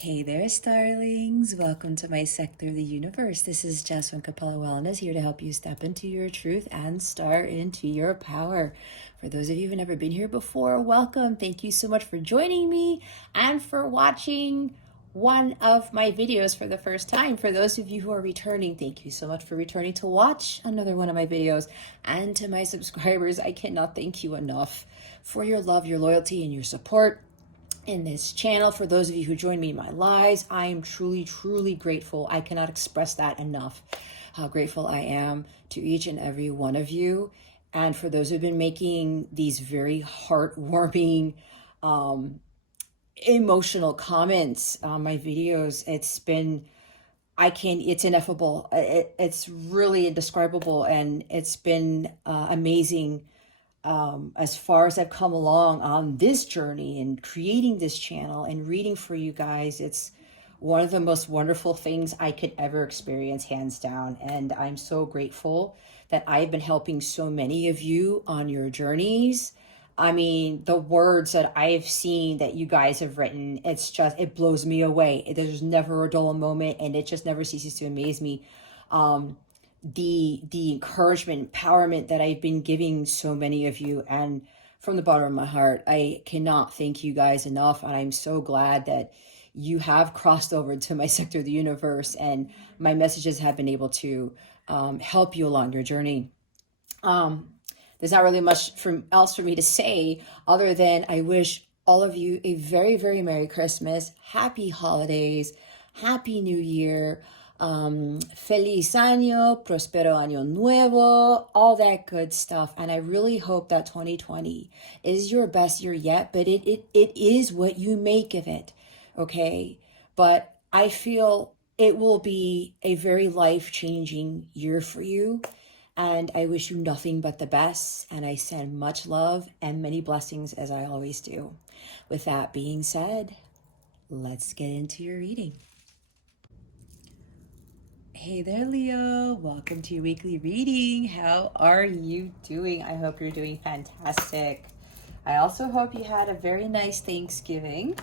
Hey there, starlings. Welcome to my sector of the universe. This is Jasmine Capella Wellness, here to help you step into your truth and star into your power. For those of you who've never been here before, welcome. Thank you so much for joining me and for watching one of my videos for the first time. For those of you who are returning, thank you so much for returning to watch another one of my videos. And to my subscribers, I cannot thank you enough for your love, your loyalty, and your support in this channel. For those of you who join me in my lives, I am truly grateful. I cannot express that enough, how grateful I am to each and every one of you. And for those who've been making these very heartwarming, emotional comments on my videos, it's ineffable. It's really indescribable, and it's been amazing. As far as I've come along on this journey and creating this channel and reading for you guys, it's one of the most wonderful things I could ever experience, hands down. And I'm so grateful that I've been helping so many of you on your journeys. I mean, the words that I've seen that you guys have written, it blows me away. There's never a dull moment, and it just never ceases to amaze me. The encouragement, empowerment that I've been giving so many of you, and from the bottom of my heart, I cannot thank you guys enough. And I'm so glad that you have crossed over to my sector of the universe, and my messages have been able to help you along your journey. There's not really much else for me to say other than I wish all of you a very Merry Christmas, Happy Holidays, Happy New Year. Feliz año, prospero año nuevo, all that good stuff. And I really hope that 2020 is your best year yet, but it is what you make of it, okay? But I feel it will be a very life-changing year for you, and I wish you nothing but the best, and I send much love and many blessings, as I always do. With that being said, let's get into your reading. Hey there, Leo. Welcome to your weekly reading. How are you doing? I hope you're doing fantastic. I also hope you had a very nice Thanksgiving.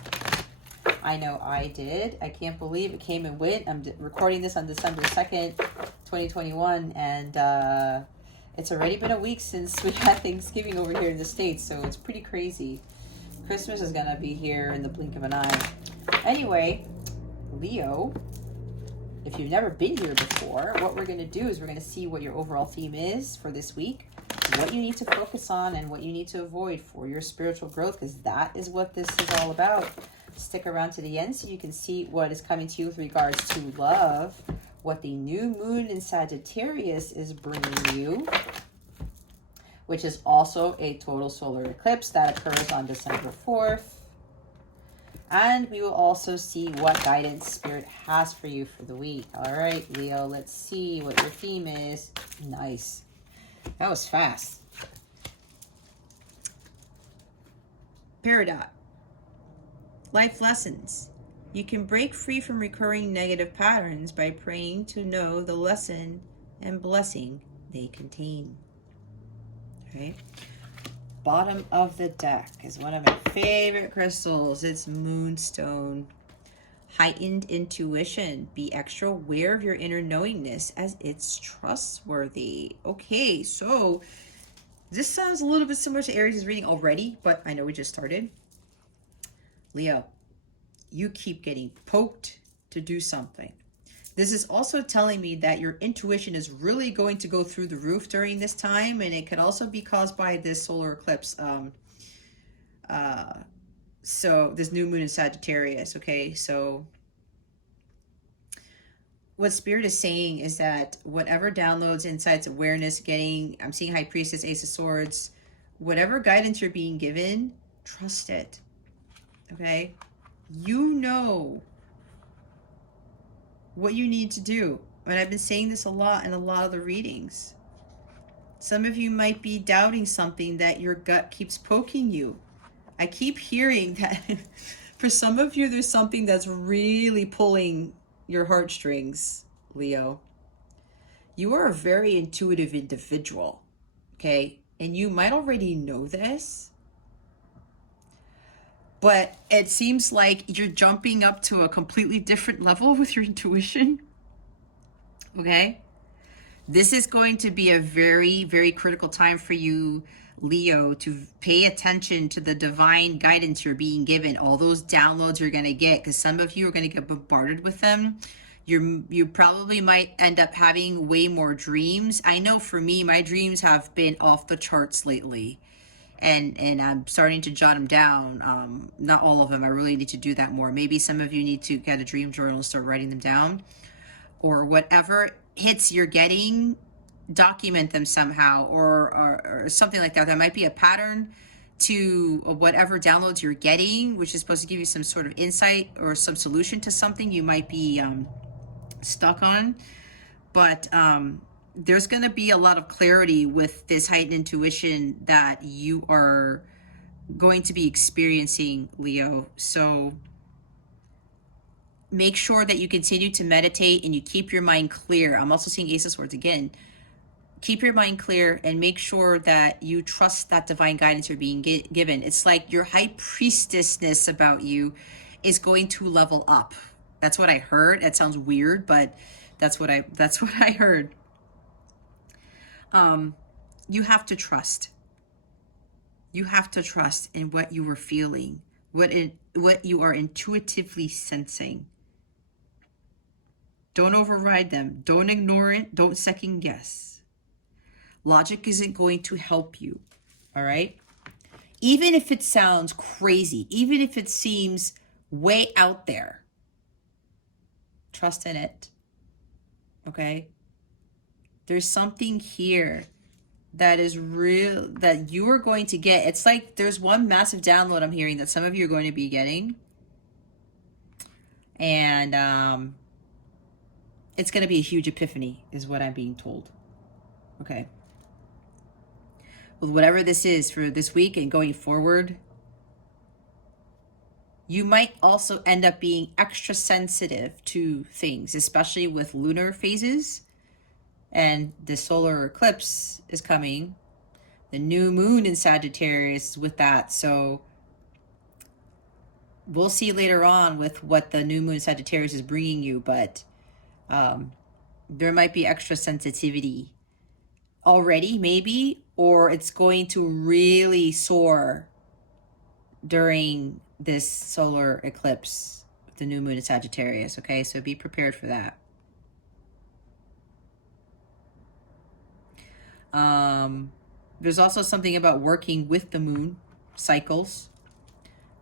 I know I did. I can't believe it came and went. I'm recording this on December 2nd, 2021, and it's already been a week since we had Thanksgiving over here in the States, so it's pretty crazy. Christmas is gonna be here in the blink of an eye. Anyway, Leo, if you've never been here before, what we're going to do is we're going to see what your overall theme is for this week, what you need to focus on, and what you need to avoid for your spiritual growth, because that is what this is all about. Stick around to the end so you can see what is coming to you with regards to love, what the new moon in Sagittarius is bringing you, which is also a total solar eclipse that occurs on December 4th. And we will also see what guidance Spirit has for you for the week. All right, Leo, let's see what your theme is. Nice. That was fast. Peridot. Life lessons. You can break free from recurring negative patterns by praying to know the lesson and blessing they contain. All right. Bottom of the deck is one of my favorite crystals. It's Moonstone. Heightened intuition. Be extra aware of your inner knowingness as it's trustworthy. Okay, so this sounds a little bit similar to Aries' reading already, but I know we just started. Leo, you keep getting poked to do something. This is also telling me that your intuition is really going to go through the roof during this time, and it could also be caused by this solar eclipse. So this new moon in Sagittarius, okay? So what Spirit is saying is that whatever downloads, insights, awareness, I'm seeing High Priestess, Ace of Swords, whatever guidance you're being given, trust it, okay? You know what you need to do. And I've been saying this a lot in a lot of the readings. Some of you might be doubting something that your gut keeps poking you. I keep hearing that for some of you, there's something that's really pulling your heartstrings, Leo. You are a very intuitive individual, okay? And you might already know this, But it seems like you're jumping up to a completely different level with your intuition. Okay? This is going to be a very, very critical time for you, Leo, to pay attention to the divine guidance you're being given, all those downloads you're going to get, because some of you are going to get bombarded with them. You probably might end up having way more dreams. I know for me, my dreams have been off the charts lately. And I'm starting to jot them down. Not all of them. I really need to do that more. Maybe some of you need to get a dream journal and start writing them down. Or whatever hits you're getting, document them somehow, or something like that. There might be a pattern to whatever downloads you're getting, which is supposed to give you some sort of insight or some solution to something you might be stuck on. But there's going to be a lot of clarity with this heightened intuition that you are going to be experiencing, Leo. So make sure that you continue to meditate and you keep your mind clear. I'm also seeing Ace of Swords again. Keep your mind clear and make sure that you trust that divine guidance you're being given. It's like your high priestessness about you is going to level up. That's what I heard. That sounds weird, but that's what I heard. You have to trust. You have to trust in what you were feeling, what you are intuitively sensing. Don't override them. Don't ignore it. Don't second guess. Logic isn't going to help you, all right? Even if it sounds crazy, even if it seems way out there, trust in it, okay? There's something here that is real, that you are going to get. It's like there's one massive download I'm hearing that some of you are going to be getting. And it's going to be a huge epiphany is what I'm being told. Okay. Well, whatever this is for this week and going forward, you might also end up being extra sensitive to things, especially with lunar phases. And the solar eclipse is coming. The new moon in Sagittarius with that. So we'll see later on with what the new moon in Sagittarius is bringing you. But there might be extra sensitivity already, maybe, or it's going to really soar during this solar eclipse, the new moon in Sagittarius. Okay, so be prepared for that. There's also something about working with the moon cycles,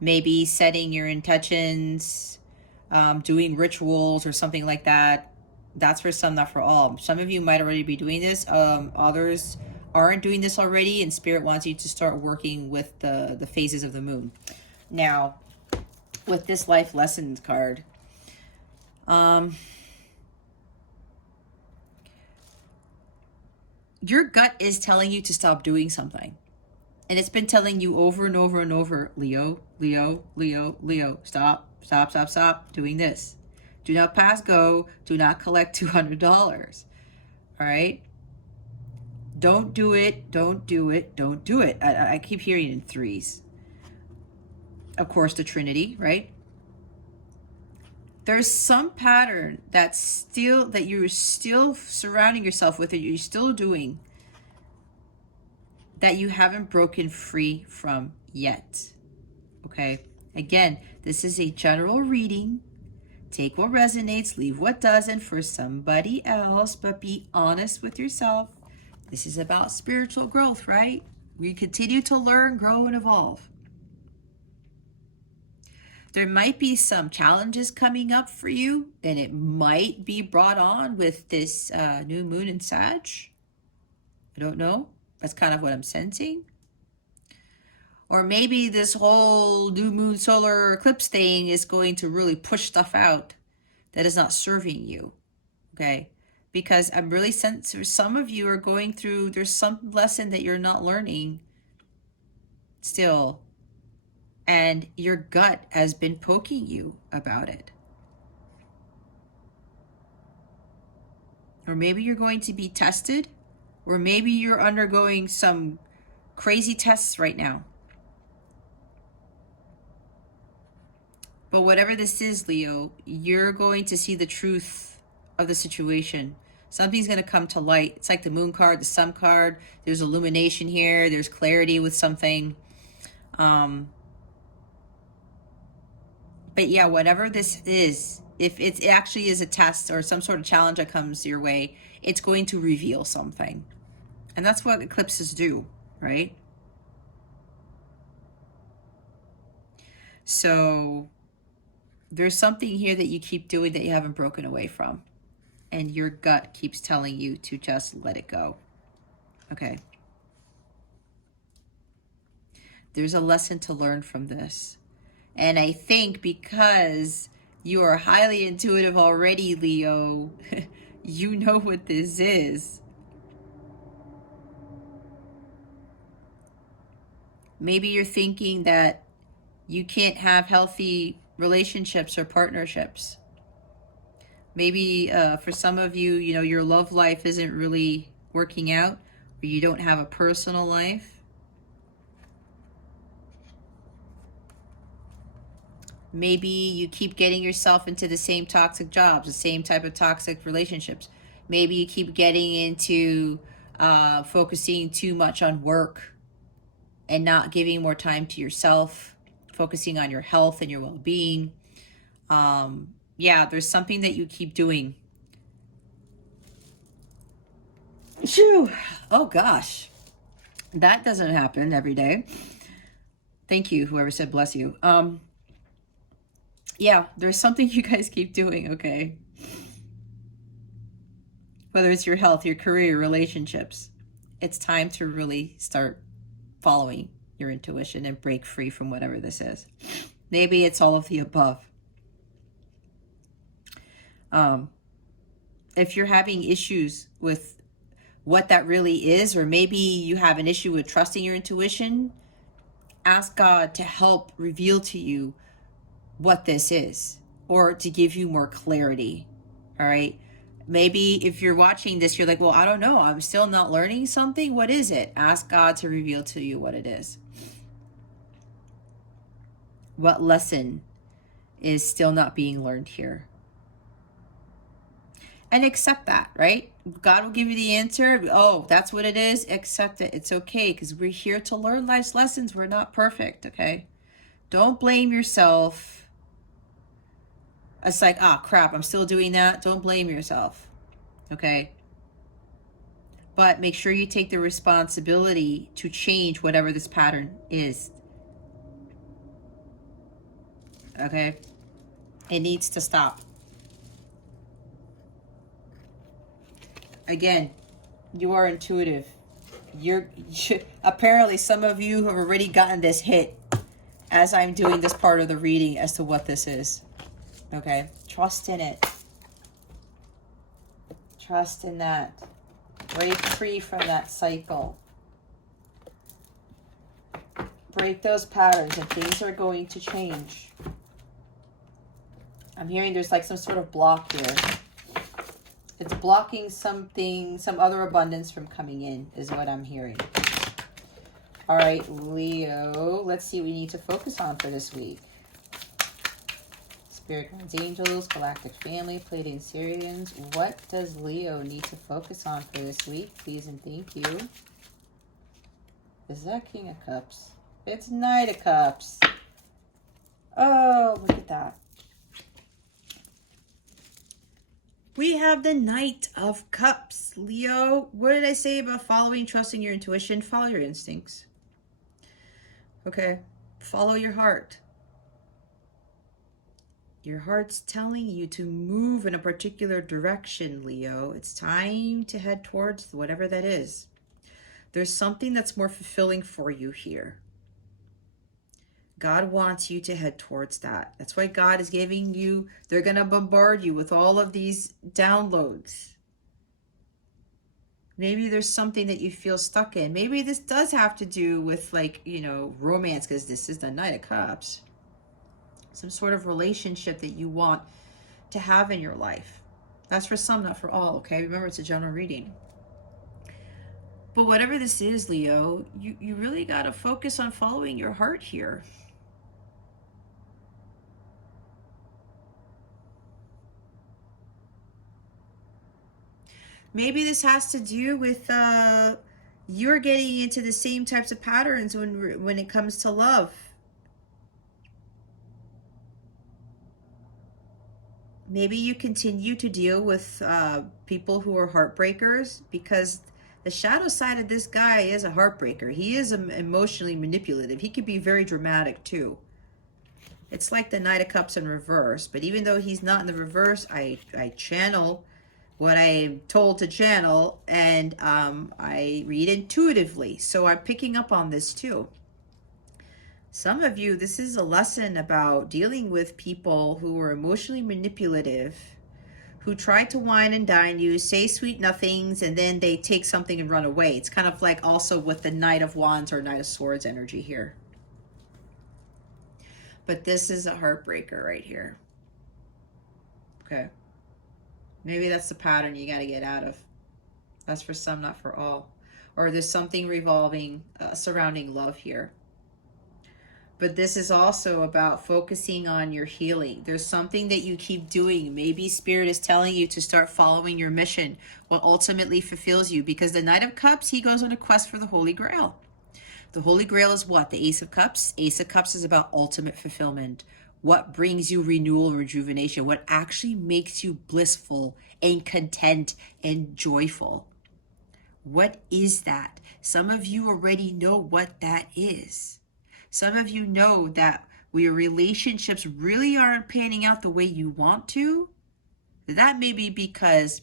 maybe setting your intentions, doing rituals or something like that. That's for some, not for all. Some of you might already be doing this. Others aren't doing this already, and Spirit wants you to start working with the phases of the moon. Now, with this life lessons card, your gut is telling you to stop doing something. And it's been telling you over and over and over, Leo, Leo, Leo, Leo, stop, stop, stop, stop doing this. Do not pass go. Do not collect $200. All right? Don't do it. Don't do it. Don't do it. I keep hearing in threes. Of course, the Trinity, right? There's some pattern that you're still surrounding yourself with, or you're still doing, that you haven't broken free from yet. Okay? Again, this is a general reading. Take what resonates, leave what doesn't for somebody else, but be honest with yourself. This is about spiritual growth, right? We continue to learn, grow, and evolve. There might be some challenges coming up for you, and it might be brought on with this new moon in Sag. I don't know. That's kind of what I'm sensing. Or maybe this whole new moon solar eclipse thing is going to really push stuff out that is not serving you. Okay? Because I'm really sensing some of you are going through, there's some lesson that you're not learning still. And your gut has been poking you about it. Or maybe you're going to be tested, or maybe you're undergoing some crazy tests right now. But whatever this is, Leo, you're going to see the truth of the situation. Something's going to come to light. It's like the moon card, the sun card. There's illumination here. There's clarity with something. But yeah, whatever this is, if it actually is a test or some sort of challenge that comes your way, it's going to reveal something. And that's what eclipses do, right? So there's something here that you keep doing that you haven't broken away from. And your gut keeps telling you to just let it go. Okay. There's a lesson to learn from this. And I think because you are highly intuitive already, Leo, you know what this is. Maybe you're thinking that you can't have healthy relationships or partnerships. Maybe for some of you, you know, your love life isn't really working out, or you don't have a personal life. Maybe you keep getting yourself into the same toxic jobs, the same type of toxic relationships. Maybe you keep getting into focusing too much on work and not giving more time to yourself, focusing on your health and your well-being. Yeah, there's something that you keep doing. Phew. Oh gosh, that doesn't happen every day. Thank you, whoever said bless you. Yeah, there's something you guys keep doing, okay? Whether it's your health, your career, relationships, it's time to really start following your intuition and break free from whatever this is. Maybe it's all of the above. If you're having issues with what that really is, or maybe you have an issue with trusting your intuition, ask God to help reveal to you what this is, or to give you more clarity. All right. Maybe if you're watching this, you're like, well, I don't know. I'm still not learning something. What is it? Ask God to reveal to you what it is. What lesson is still not being learned here? And accept that, right? God will give you the answer. Oh, that's what it is. Accept it. It's okay, because we're here to learn life's lessons. We're not perfect, okay? Don't blame yourself. It's like, oh, crap, I'm still doing that. Don't blame yourself, okay? But make sure you take the responsibility to change whatever this pattern is, okay? It needs to stop. Again, you are intuitive. Apparently some of you have already gotten this hit as I'm doing this part of the reading as to what this is. Okay? Trust in it. Trust in that. Break free from that cycle. Break those patterns and things are going to change. I'm hearing there's like some sort of block here. It's blocking something, some other abundance from coming in, is what I'm hearing. All right, Leo, let's see what we need to focus on for this week. Spirit guides, angels, galactic family, Pleiadian Sirians. What does Leo need to focus on for this week? Please and thank you. Is that King of Cups? It's Knight of Cups. Oh, look at that. We have the Knight of Cups. Leo, what did I say about following, trusting your intuition? Follow your instincts. Okay? Follow your heart. Your heart's telling you to move in a particular direction, Leo. It's time to head towards whatever that is. There's something that's more fulfilling for you here. God wants you to head towards that. That's why God is giving you, they're going to bombard you with all of these downloads. Maybe there's something that you feel stuck in. Maybe this does have to do with, like, you know, romance, because this is the Knight of Cups. Some sort of relationship that you want to have in your life. That's for some, not for all, okay? Remember, it's a general reading. But whatever this is, Leo, you really got to focus on following your heart here. Maybe this has to do with you're getting into the same types of patterns when it comes to love. Maybe you continue to deal with people who are heartbreakers, because the shadow side of this guy is a heartbreaker. He is emotionally manipulative. He could be very dramatic too. It's like the Knight of Cups in reverse, but even though he's not in the reverse, I channel what I am told to channel, and I read intuitively. So I'm picking up on this too. Some of you, this is a lesson about dealing with people who are emotionally manipulative, who try to wine and dine you, say sweet nothings, and then they take something and run away. It's kind of like also with the Knight of Wands or Knight of Swords energy here. But this is a heartbreaker right here. Okay. Maybe that's the pattern you got to get out of. That's for some, not for all. Or there's something revolving, surrounding love here. But this is also about focusing on your healing. There's something that you keep doing. Maybe Spirit is telling you to start following your mission, what ultimately fulfills you. Because the Knight of Cups, he goes on a quest for the Holy Grail. The Holy Grail is what? The Ace of Cups? Ace of Cups is about ultimate fulfillment. What brings you renewal and rejuvenation? What actually makes you blissful and content and joyful? What is that? Some of you already know what that is. Some of you know that your relationships really aren't panning out the way you want to. That may be because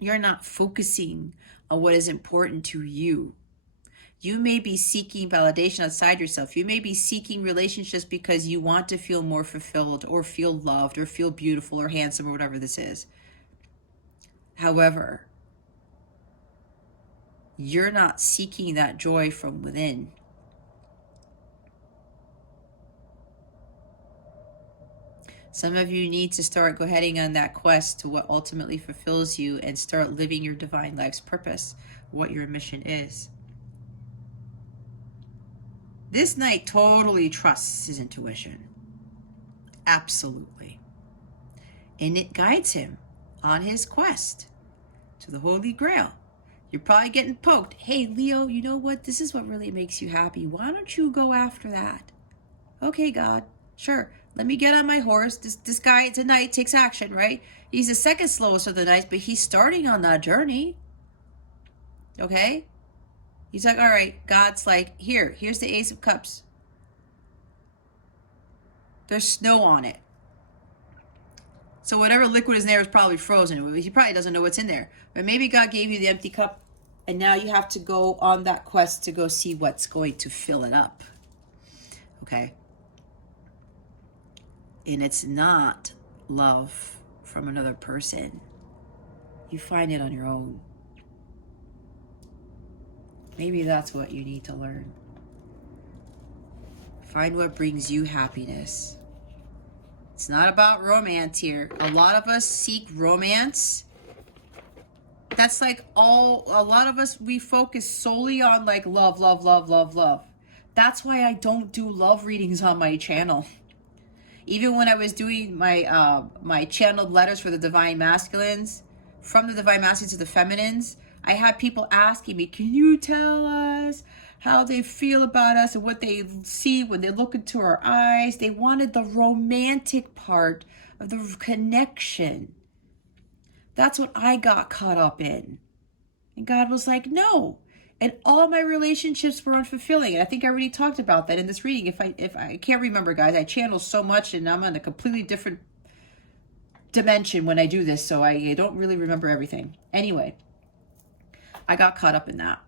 you're not focusing on what is important to you. You may be seeking validation outside yourself. You may be seeking relationships because you want to feel more fulfilled or feel loved or feel beautiful or handsome or whatever this is. However, you're not seeking that joy from within. Some of you need to start heading on that quest to what ultimately fulfills you and start living your divine life's purpose, what your mission is. This knight totally trusts his intuition. Absolutely. And it guides him on his quest to the Holy Grail. You're probably getting poked. Hey, Leo, you know what? This is what really makes you happy. Why don't you go after that? Okay, God, sure. Let me get on my horse. This guy, it's a knight, takes action, right? He's the second slowest of the knights, but he's starting on that journey. Okay? He's like, all right, God's like, here's the Ace of Cups. There's snow on it. So whatever liquid is in there is probably frozen. He probably doesn't know what's in there. But maybe God gave you the empty cup, and now you have to go on that quest to go see what's going to fill it up. Okay? And it's not love from another person. You find it on your own. Maybe that's what you need to learn. Find what brings you happiness. It's not about romance here. A lot of us seek romance. That's like a lot of us, we focus solely on like love, love, love, love, love. That's why I don't do love readings on my channel. Even when I was doing my my channeled letters for the Divine Masculines, from the Divine Masculines to the Feminines, I had people asking me, can you tell us how they feel about us and what they see when they look into our eyes? They wanted the romantic part of the connection. That's what I got caught up in. And God was like, no. And all my relationships were unfulfilling. And I think I already talked about that in this reading. If I can't remember, guys, I channel so much and I'm on a completely different dimension when I do this, so I don't really remember everything. Anyway, I got caught up in that.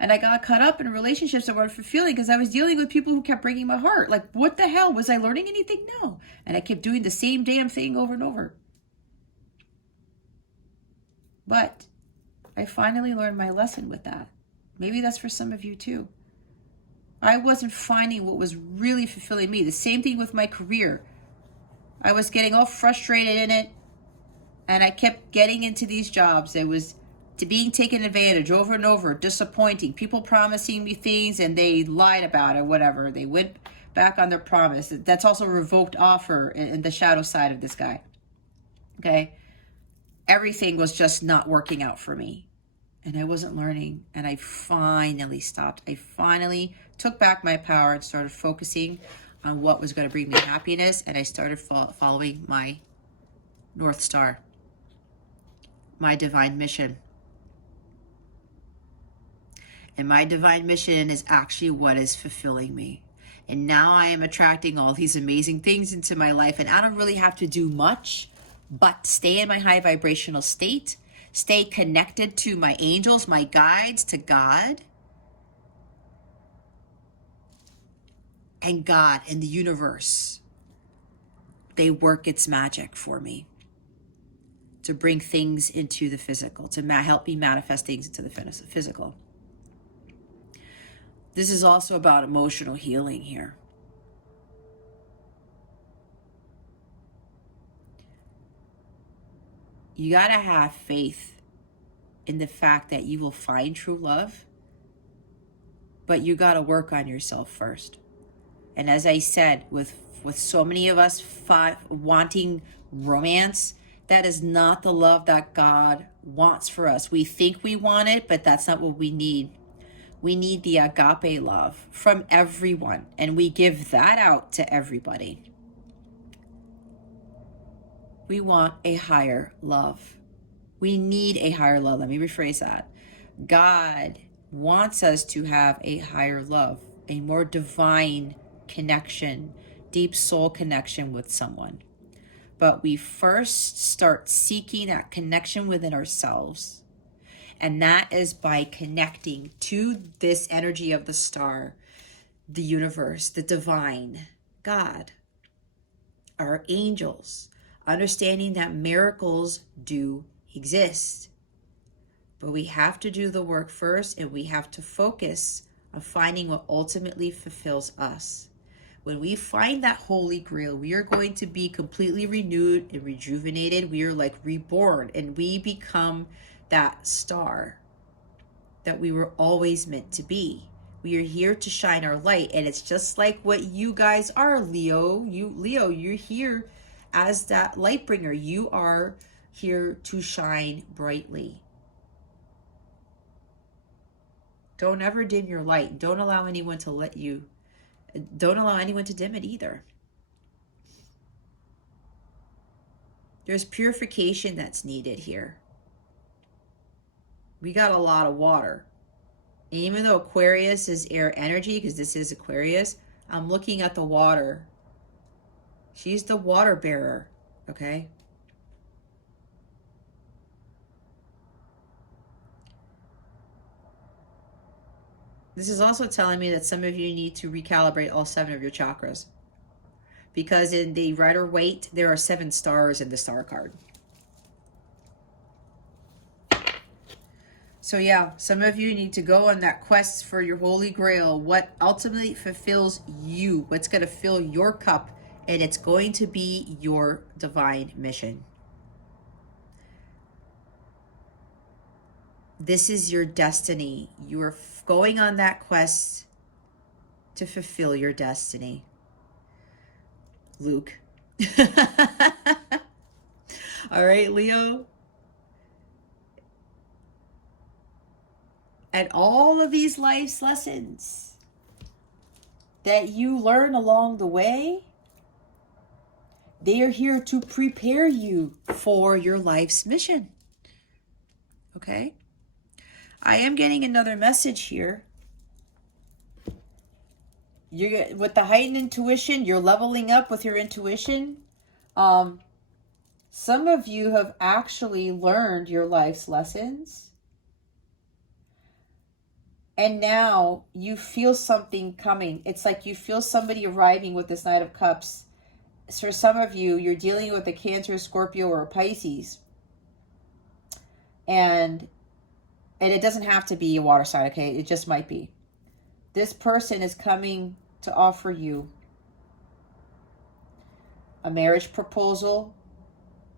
And I got caught up in relationships that weren't fulfilling because I was dealing with people who kept breaking my heart. Like, what the hell? Was I learning anything? No. And I kept doing the same damn thing over and over. But I finally learned my lesson with that. Maybe that's for some of you too. I wasn't finding what was really fulfilling me. The same thing with my career. I was getting all frustrated in it, and I kept getting into these jobs. It was being taken advantage over and over, disappointing. People promising me things and they lied about it, whatever. They went back on their promise. That's also a revoked offer in the shadow side of this guy. Okay? everything was just not working out for me. And I wasn't learning. And I finally stopped. I finally took back my power and started focusing on what was going to bring me happiness. And I started following my North Star, my divine mission. And my divine mission is actually what is fulfilling me. And now I am attracting all these amazing things into my life. And I don't really have to do much but stay in my high vibrational state, stay connected to my angels, my guides, to God. And God and the universe, they work its magic for me to bring things into the physical, to help me manifest things into the physical. This is also about emotional healing here. You got to have faith in the fact that you will find true love, but you got to work on yourself first. And as I said, with so many of us wanting romance, that is not the love that God wants for us. We think we want it, but that's not what we need. We need the agape love from everyone, and we give that out to everybody. We want a higher love. We need a higher love. Let me rephrase that. God wants us to have a higher love, a more divine connection, deep soul connection with someone. But we first start seeking that connection within ourselves. And that is by connecting to this energy of the star, the universe, the divine, God, our angels, understanding that miracles do exist. But we have to do the work first, and we have to focus on finding what ultimately fulfills us. When we find that holy grail, we are going to be completely renewed and rejuvenated. We are like reborn, and we become that star that we were always meant to be. We are here to shine our light, and it's just like what you guys are, Leo. You're here as that light bringer. You are here to shine brightly. Don't ever dim your light. Don't allow anyone to dim it either. There's purification that's needed here. We got a lot of water. And even though Aquarius is air energy, because this is Aquarius, I'm looking at the water. She's the water bearer, okay? This is also telling me that some of you need to recalibrate all 7 of your chakras. Because in the Rider Waite, there are 7 stars in the star card. So yeah, some of you need to go on that quest for your holy grail. What ultimately fulfills you. What's going to fill your cup. And it's going to be your divine mission. This is your destiny. You are going on that quest to fulfill your destiny. Luke. All right, Leo. And all of these life's lessons that you learn along the way, they are here to prepare you for your life's mission. Okay? I am getting another message here. You're with the heightened intuition, you're leveling up with your intuition. Some of you have actually learned your life's lessons. And now you feel something coming. It's like you feel somebody arriving with this Knight of Cups. So for some of you, you're dealing with a Cancer, Scorpio, or a Pisces. And it doesn't have to be a water sign, okay? It just might be. This person is coming to offer you a marriage proposal.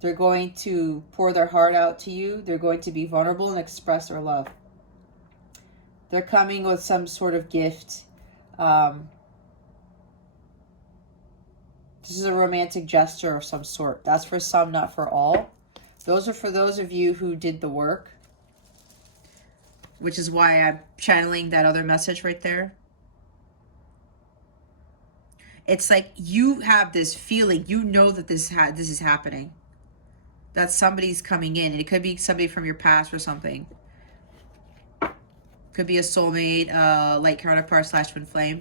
They're going to pour their heart out to you. They're going to be vulnerable and express their love. They're coming with some sort of gift. This is a romantic gesture of some sort. That's for some, not for all. Those are for those of you who did the work, which is why I'm channeling that other message right there. It's like you have this feeling, you know that this is happening. That somebody's coming in. And it could be somebody from your past or something. Could be a soulmate, light counterpart / twin flame.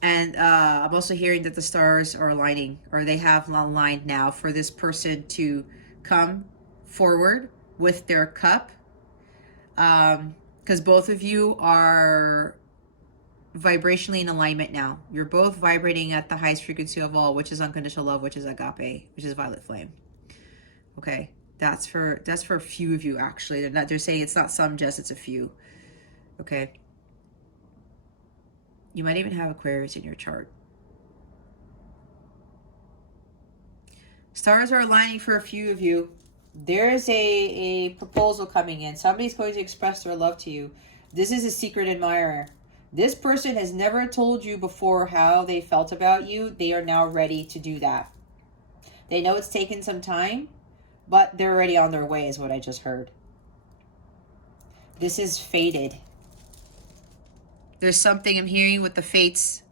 And I'm also hearing that the stars are aligning, or they have aligned now for this person to come forward with their cup. Because both of you are vibrationally in alignment now. You're both vibrating at the highest frequency of all, which is unconditional love, which is agape, which is violet flame. Okay, that's for a few of you actually. They're saying it's not some, just it's a few. Okay. You might even have Aquarius in your chart. Stars are aligning for a few of you. There's a proposal coming in. Somebody's going to express their love to you. This is a secret admirer. This person has never told you before how they felt about you. They are now ready to do that. They know it's taken some time, but they're already on their way, is what I just heard. This is fated. There's something I'm hearing with the fates.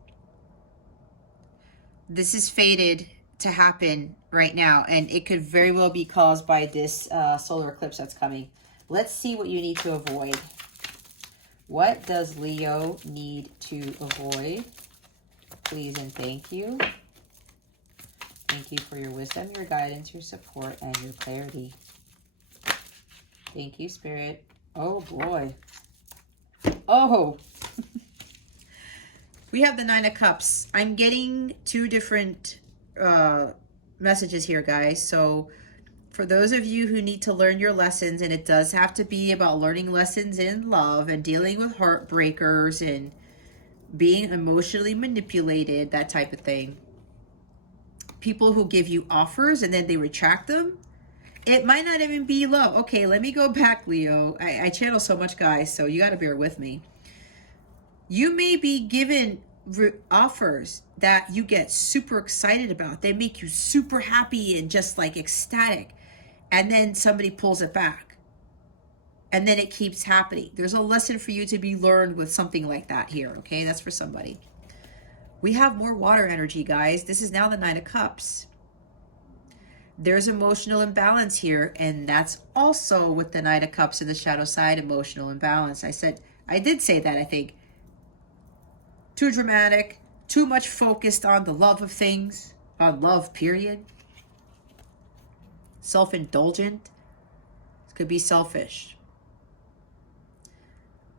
This is fated to happen right now, and it could very well be caused by this solar eclipse that's coming. Let's see what you need to avoid. What does Leo need to avoid? Please and thank you. Thank you for your wisdom, your guidance, your support, and your clarity. Thank you, Spirit. Oh, boy. Oh! We have the Nine of Cups. I'm getting two different messages here, guys. So for those of you who need to learn your lessons, and it does have to be about learning lessons in love and dealing with heartbreakers and being emotionally manipulated, that type of thing. People who give you offers and then they retract them. It might not even be love. Okay, let me go back, Leo. I channel so much, guys, so you got to bear with me. You may be given offers that you get super excited about. They make you super happy and just like ecstatic. And then somebody pulls it back. And then it keeps happening. There's a lesson for you to be learned with something like that here, okay? That's for somebody. We have more water energy, guys. This is now the Nine of Cups. There's emotional imbalance here, and that's also with the Knight of Cups in the shadow side, emotional imbalance. I did say that, I think. Too dramatic, too much focused on the love of things, on love, period. Self-indulgent. It could be selfish.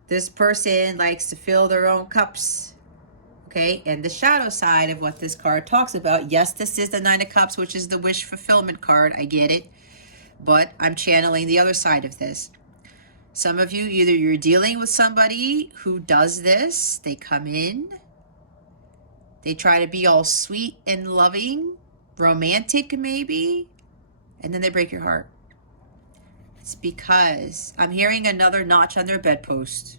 This person likes to fill their own cups. Okay, and the shadow side of what this card talks about. Yes, this is the Nine of Cups, which is the wish fulfillment card. I get it. But I'm channeling the other side of this. Some of you, either you're dealing with somebody who does this. They come in. They try to be all sweet and loving, romantic maybe, and then they break your heart. It's because I'm hearing another notch on their bedpost.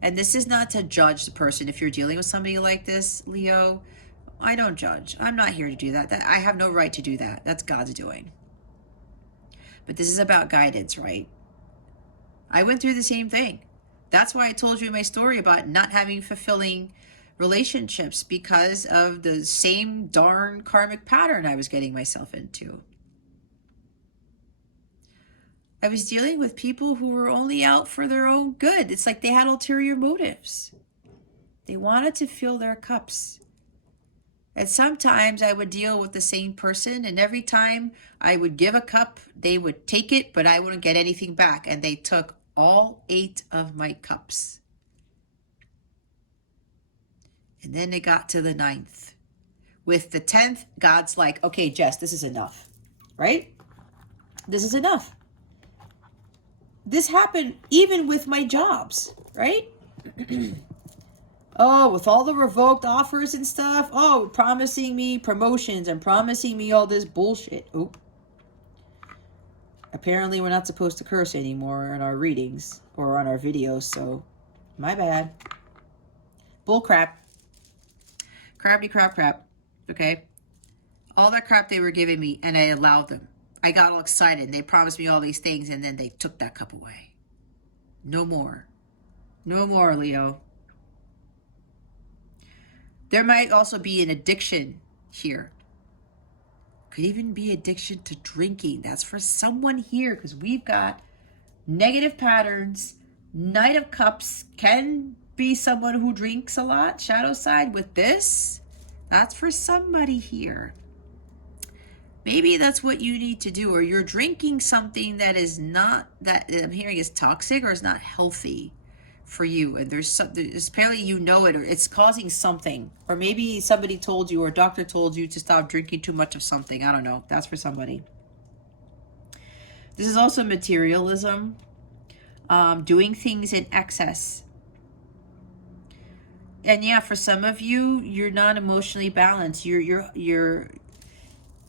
And this is not to judge the person. If you're dealing with somebody like this, Leo, I don't judge. I'm not here to do that. I have no right to do that. That's God's doing. But this is about guidance, right? I went through the same thing. That's why I told you in my story about not having fulfilling relationships, because of the same darn karmic pattern I was getting myself into. I was dealing with people who were only out for their own good. It's like they had ulterior motives. They wanted to fill their cups. And sometimes I would deal with the same person, and every time I would give a cup, they would take it, but I wouldn't get anything back. And they took all 8 of my cups. And then they got to the 9th. With the 10th, God's like, okay, Jess, this is enough, right? This is enough. This happened even with my jobs, right? Oh, with all the revoked offers and stuff. Oh, promising me promotions and promising me all this bullshit. Oh. Apparently, we're not supposed to curse anymore in our readings or on our videos, so my bad. Bull crap. Crappity crap crap. Okay? All that crap they were giving me, and I allowed them. I got all excited. They promised me all these things, and then they took that cup away. No more. No more, Leo. There might also be an addiction here. Could even be addiction to drinking. That's for someone here, because we've got negative patterns. Knight of Cups can be someone who drinks a lot. Shadow side with this. That's for somebody here. Maybe that's what you need to do, or you're drinking something that is not, that I'm hearing is toxic or is not healthy for you. And there's apparently you know it, or it's causing something. Or maybe somebody told you, or a doctor told you to stop drinking too much of something. I don't know. That's for somebody. This is also materialism. Doing things in excess. And yeah, for some of you, you're not emotionally balanced. You're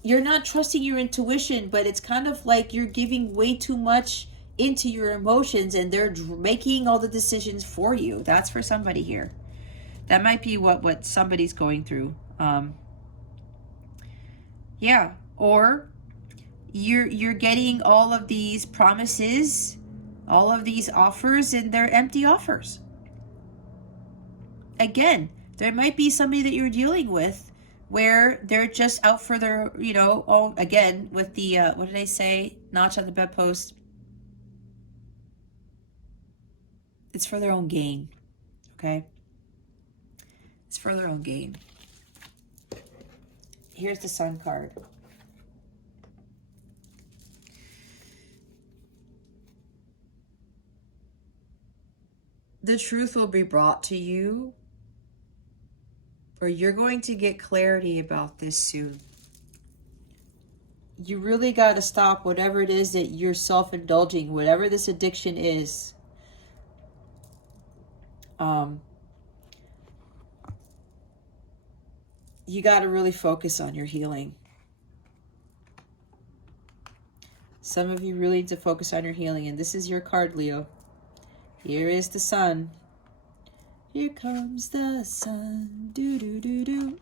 not trusting your intuition, but it's kind of like you're giving way too much into your emotions, and they're making all the decisions for you. That's for somebody here. That might be what somebody's going through. Yeah, or you're getting all of these promises, all of these offers, and they're empty offers. Again, there might be somebody that you're dealing with where they're just out for their, you know, oh, again, with the, what did I say? Notch on the bedpost. It's for their own gain, okay? It's for their own gain. Here's the Sun card. The truth will be brought to you, or you're going to get clarity about this soon. You really got to stop whatever it is that you're self-indulging, whatever this addiction is. You got to really focus on your healing. Some of you really need to focus on your healing, and this is your card, Leo. Here is the sun. Here comes the sun. Do do do do.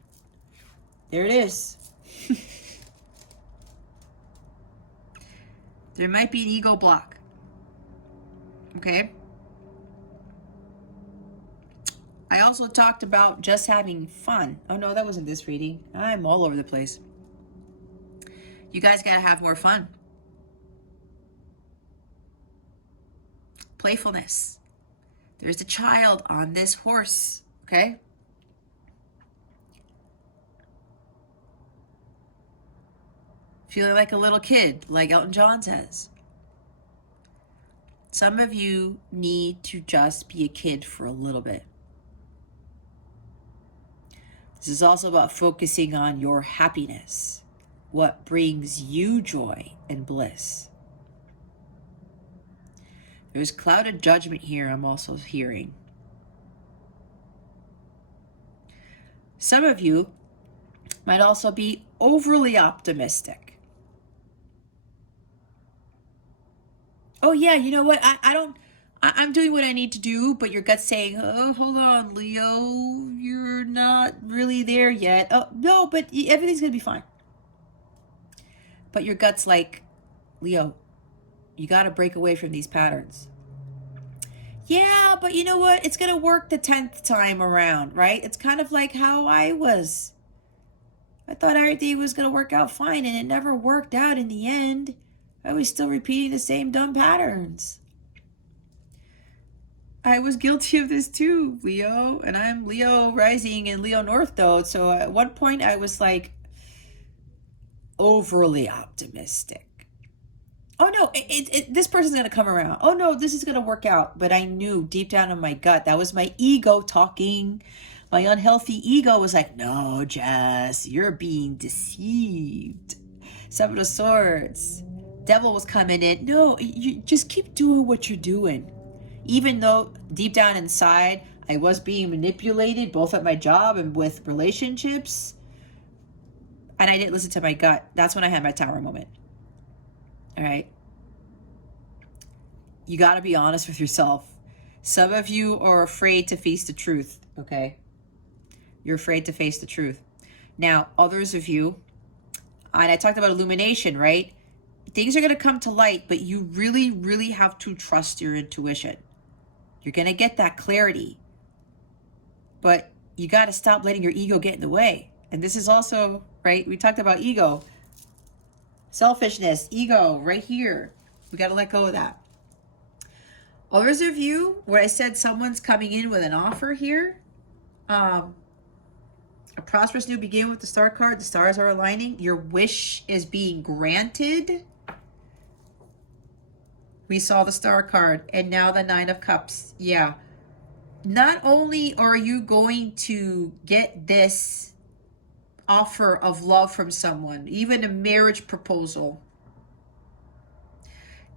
There it is. There might be an ego block. Okay. I also talked about just having fun. Oh no, that wasn't this reading. I'm all over the place. You guys gotta have more fun. Playfulness. There's a child on this horse, okay? Feeling like a little kid, like Elton John says. Some of you need to just be a kid for a little bit. This is also about focusing on your happiness, what brings you joy and bliss. There's clouded judgment here, I'm also hearing. Some of you might also be overly optimistic. Oh yeah, you know what? I'm doing what I need to do, but your gut's saying, oh, hold on, Leo, you're not really there yet. Oh, no, but everything's going to be fine. But your gut's like, Leo, you got to break away from these patterns. Yeah, but you know what? It's going to work the 10th time around, right? It's kind of like how I was. I thought everything was going to work out fine, and it never worked out in the end. I was still repeating the same dumb patterns. I was guilty of this too, Leo. And I'm Leo rising and Leo North though. So at one point I was like overly optimistic. Oh no, this person's going to come around. Oh no, this is going to work out. But I knew deep down in my gut, that was my ego talking. My unhealthy ego was like, no, Jess, you're being deceived. Seven of Swords. Devil was coming in. No, you just keep doing what you're doing. Even though deep down inside, I was being manipulated, both at my job and with relationships. And I didn't listen to my gut. That's when I had my tower moment. All right. You got to be honest with yourself. Some of you are afraid to face the truth, okay? You're afraid to face the truth. Now, others of you, and I talked about illumination, right? things are going to come to light, but you really, really have to trust your intuition. You're going to get that clarity, but you got to stop letting your ego get in the way. And this is also, right, we talked about ego, selfishness, ego right here. We got to let go of that. Others of you, where I said someone's coming in with an offer here, a prosperous new beginning with the star card, the stars are aligning, your wish is being granted. We saw the star card and now the 9 of Cups. Yeah. Not only are you going to get this offer of love from someone, even a marriage proposal,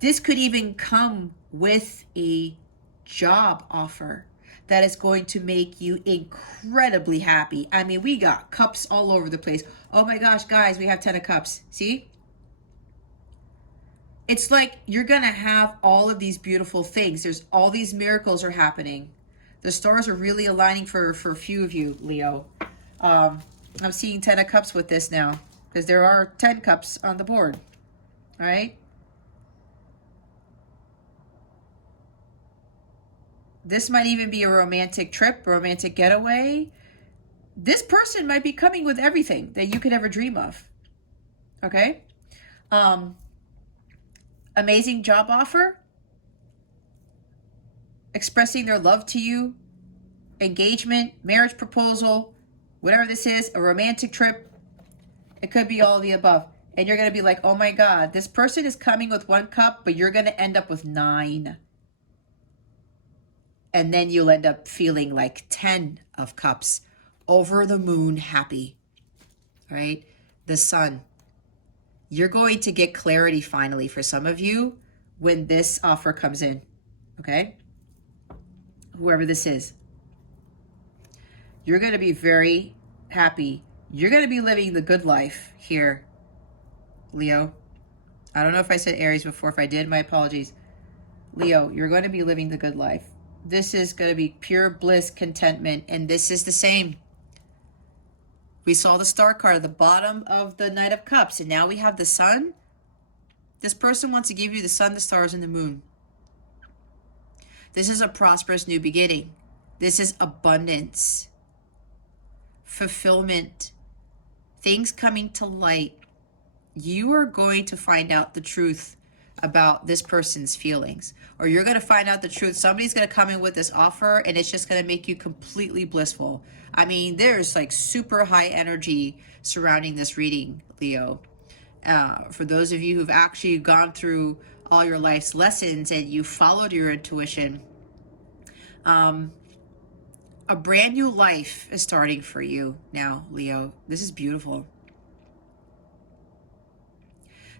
this could even come with a job offer that is going to make you incredibly happy. I mean, we got cups all over the place. Oh my gosh, guys, we have 10 of Cups. See? It's like you're going to have all of these beautiful things. There's all these miracles are happening. The stars are really aligning for a few of you, Leo. I'm seeing 10 of Cups with this now because there are 10 cups on the board. All right? This might even be a romantic trip, romantic getaway. This person might be coming with everything that you could ever dream of. Okay? Amazing job offer. Expressing their love to you. Engagement, marriage proposal, whatever this is, a romantic trip. It could be all of the above. And you're going to be like, oh my God, this person is coming with 1 cup, but you're going to end up with 9. And then you'll end up feeling like 10 of Cups, over the moon happy, right? The Sun. You're going to get clarity finally for some of you when this offer comes in, okay? Whoever this is. You're going to be very happy. You're going to be living the good life here, Leo. I don't know if I said Aries before. If I did, my apologies. Leo, you're going to be living the good life. This is going to be pure bliss, contentment, and this is the same. We saw the star card at the bottom of the Knight of Cups, and now we have the Sun. This person wants to give you the sun, the stars, and the moon. This is a prosperous new beginning. This is abundance, fulfillment, things coming to light. You are going to find out the truth about this person's feelings, or you're going to find out the truth. Somebody's going to come in with this offer and it's just going to make you completely blissful. I mean, there's like super high energy surrounding this reading, Leo. For those of you who've actually gone through all your life's lessons and you followed your intuition, a brand new life is starting for you now, Leo. This is beautiful.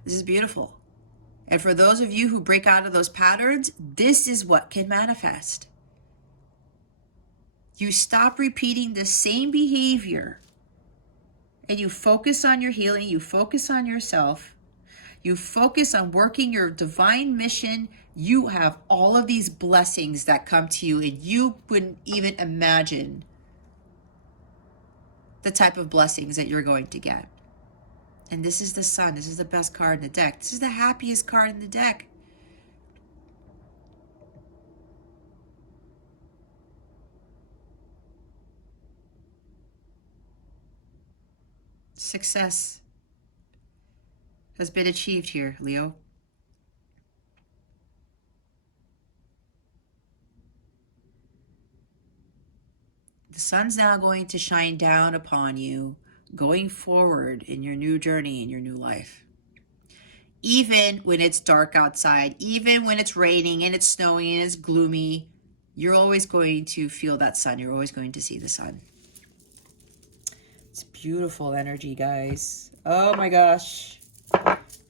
This is beautiful. And for those of you who break out of those patterns, this is what can manifest. You stop repeating the same behavior and you focus on your healing. You focus on yourself. You focus on working your divine mission. You have all of these blessings that come to you and you wouldn't even imagine the type of blessings that you're going to get. And this is the Sun. This is the best card in the deck. This is the happiest card in the deck. Success has been achieved here, Leo. The sun's now going to shine down upon you going forward in your new journey, in your new life. Even when it's dark outside, even when it's raining and it's snowing and it's gloomy, you're always going to feel that sun. You're always going to see the sun. It's beautiful energy, guys. Oh my gosh.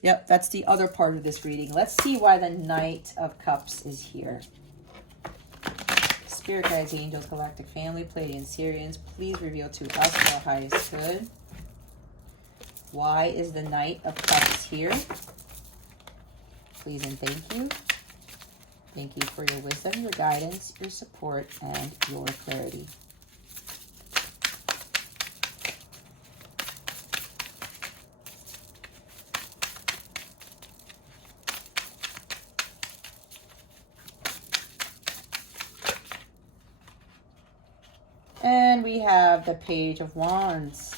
Yep, that's the other part of this reading. Let's see why the Knight of Cups is here. Spirit guides, angels, galactic family, Pleiadian, Sirians, please reveal to us the highest good. Why is the Knight of Cups here? Please and thank you. Thank you for your wisdom, your guidance, your support, and your clarity. have the Page of Wands.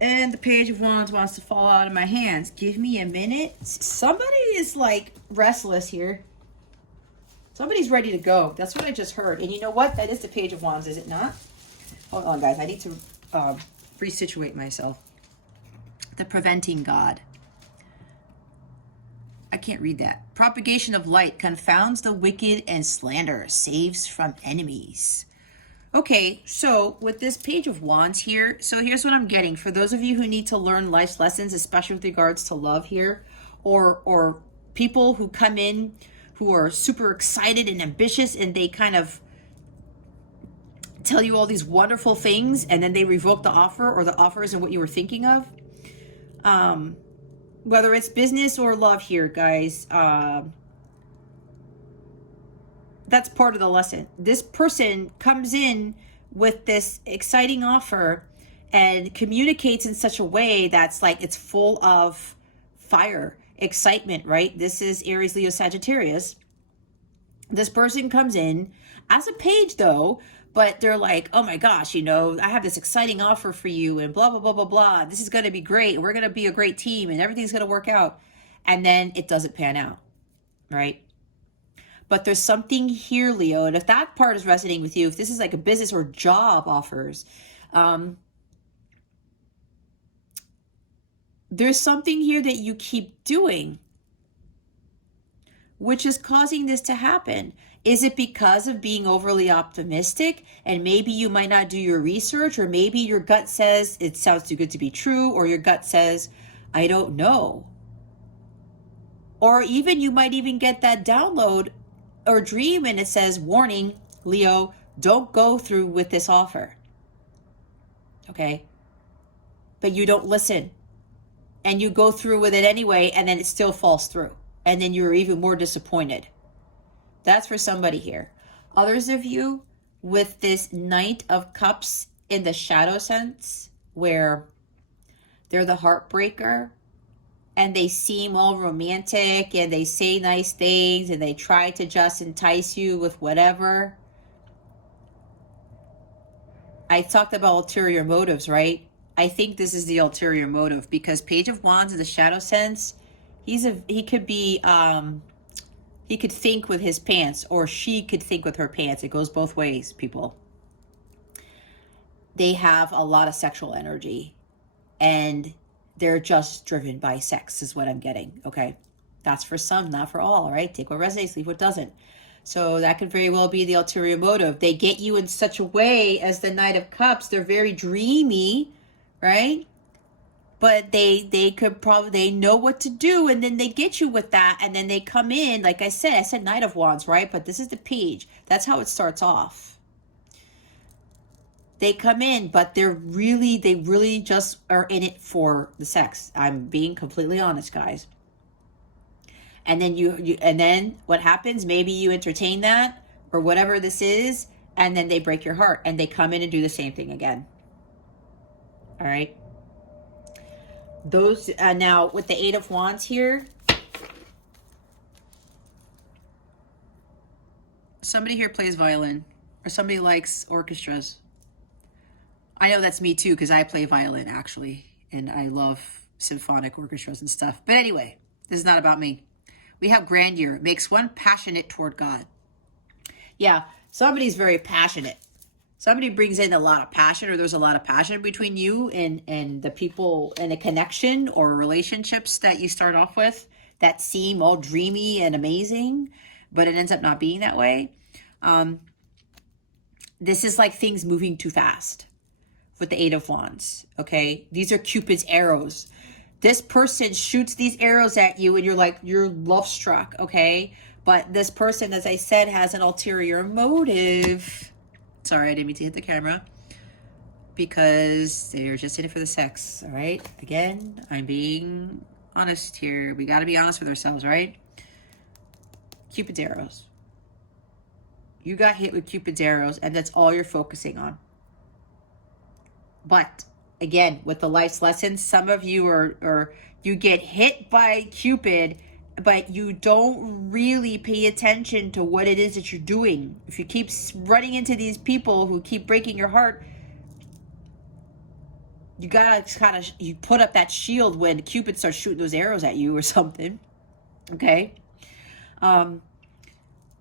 And the Page of Wands wants to fall out of my hands. Give me a minute. Somebody is like restless here. Somebody's ready to go. That's what I just heard. And you know what? That is the Page of Wands, is it not? Hold on, guys. I need to resituate myself. The Preventing God. I can't read that. Propagation of light confounds the wicked and slander saves from enemies. Okay, so with this Page of Wands here, so here's what I'm getting. For those of you who need to learn life's lessons, especially with regards to love here, or people who come in who are super excited and ambitious and they kind of tell you all these wonderful things and then they revoke the offer, or the offer isn't what you were thinking of. Whether it's business or love here, guys, that's part of the lesson. This person comes in with this exciting offer and communicates in such a way that's like it's full of fire, excitement, right? This is Aries, Leo, Sagittarius. This person comes in as a page though, but they're like, oh my gosh, you know, I have this exciting offer for you and blah, blah, blah, blah, blah. This is going to be great. We're going to be a great team and everything's going to work out. And then it doesn't pan out, right? But there's something here, Leo, and if that part is resonating with you, if this is like a business or job offers, there's something here that you keep doing, which is causing this to happen. Is it because of being overly optimistic and maybe you might not do your research, or maybe your gut says it sounds too good to be true, or your gut says, I don't know. Or even you might even get that download or dream and it says, warning, Leo, don't go through with this offer. Okay? But you don't listen. And you go through with it anyway, and then it still falls through. And then you're even more disappointed. That's for somebody here. Others of you with this Knight of Cups in the shadow sense, where they're the heartbreaker, and they seem all romantic and they say nice things and they try to just entice you with whatever. I talked about ulterior motives, right? I think this is the ulterior motive, because Page of Wands in the shadow sense, he could be, he could think with his pants, or she could think with her pants. It goes both ways, people. They have a lot of sexual energy and they're just driven by sex is what I'm getting, okay? That's for some, not for all, right? Take what resonates, leave what doesn't. So that could very well be the ulterior motive. They get you in such a way as the Knight of Cups. They're very dreamy, right? But they could probably, they know what to do, and then they get you with that, and then they come in, like I said Knight of Wands, right? But this is the Page. That's how it starts off. They come in, but they really just are in it for the sex. I'm being completely honest, guys. And then and then what happens? Maybe you entertain that or whatever this is, and then they break your heart and they come in and do the same thing again. All right. Those now with the Eight of Wands here, somebody here plays violin, or somebody likes orchestras. I know that's me too, because I play violin actually, and I love symphonic orchestras and stuff. But anyway, this is not about me. We have grandeur. It makes one passionate toward God. Yeah, somebody's very passionate. Somebody brings in a lot of passion, or there's a lot of passion between you and the people, and a connection or relationships that you start off with that seem all dreamy and amazing, but it ends up not being that way. This is like things moving too fast with the Eight of Wands, okay? These are Cupid's arrows. This person shoots these arrows at you and you're like, you're love struck, okay? But this person, as I said, has an ulterior motive. Sorry, I didn't mean to hit the camera. Because they're just in it for the sex, all right? Again, I'm being honest here. We got to be honest with ourselves, right? Cupid's arrows. You got hit with Cupid's arrows, and that's all you're focusing on. But again, with the life's lessons, some of you you get hit by Cupid but you don't really pay attention to what it is that you're doing. If you keep running into these people who keep breaking your heart, you gotta kind of, you put up that shield when Cupid starts shooting those arrows at you or something. Okay.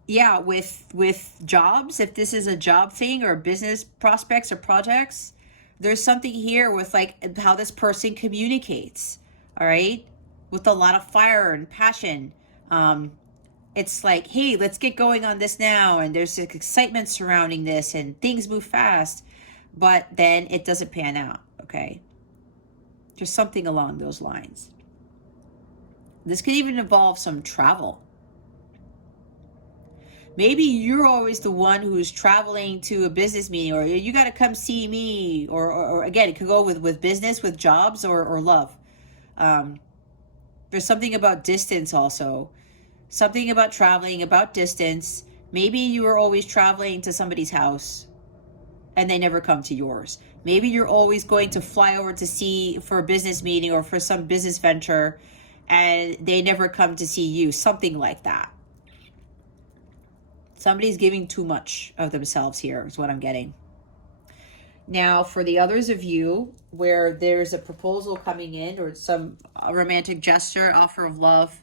Yeah, with jobs, if this is a job thing or business prospects or projects, there's something here with like how this person communicates. All right, with a lot of fire and passion. It's like, hey, let's get going on this now, and there's like excitement surrounding this, and things move fast, but then it doesn't pan out. Okay, there's something along those lines. This could even involve some travel. Maybe you're always the one who's traveling to a business meeting, or you got to come see me, or again, it could go with business, with jobs, or love. There's something about distance also, something about traveling, about distance. Maybe you are always traveling to somebody's house and they never come to yours. Maybe you're always going to fly over to see for a business meeting or for some business venture and they never come to see you, something like that. Somebody's giving too much of themselves here is what I'm getting. Now, for the others of you where there's a proposal coming in or some romantic gesture, offer of love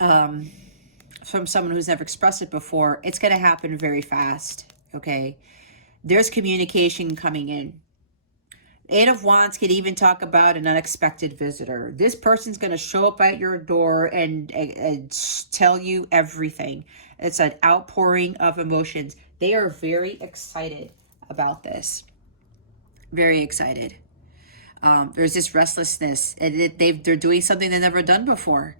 from someone who's never expressed it before, it's going to happen very fast, okay? There's communication coming in. Eight of Wands could even talk about an unexpected visitor. This person's going to show up at your door and tell you everything. It's an outpouring of emotions. They are very excited about this. Very excited. There's this restlessness. They're doing something they've never done before.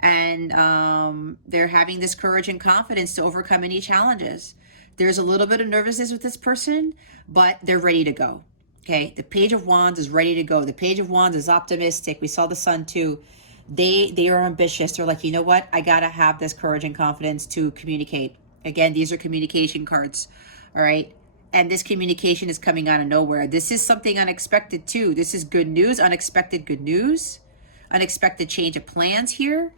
And they're having this courage and confidence to overcome any challenges. There's a little bit of nervousness with this person, but they're ready to go. Okay, the Page of Wands is ready to go. The Page of Wands is optimistic. We saw the Sun too. They are ambitious. They're like, you know what? I gotta have this courage and confidence to communicate. Again, these are communication cards. All right. And this communication is coming out of nowhere. This is something unexpected too. This is good news, unexpected good news, unexpected change of plans here.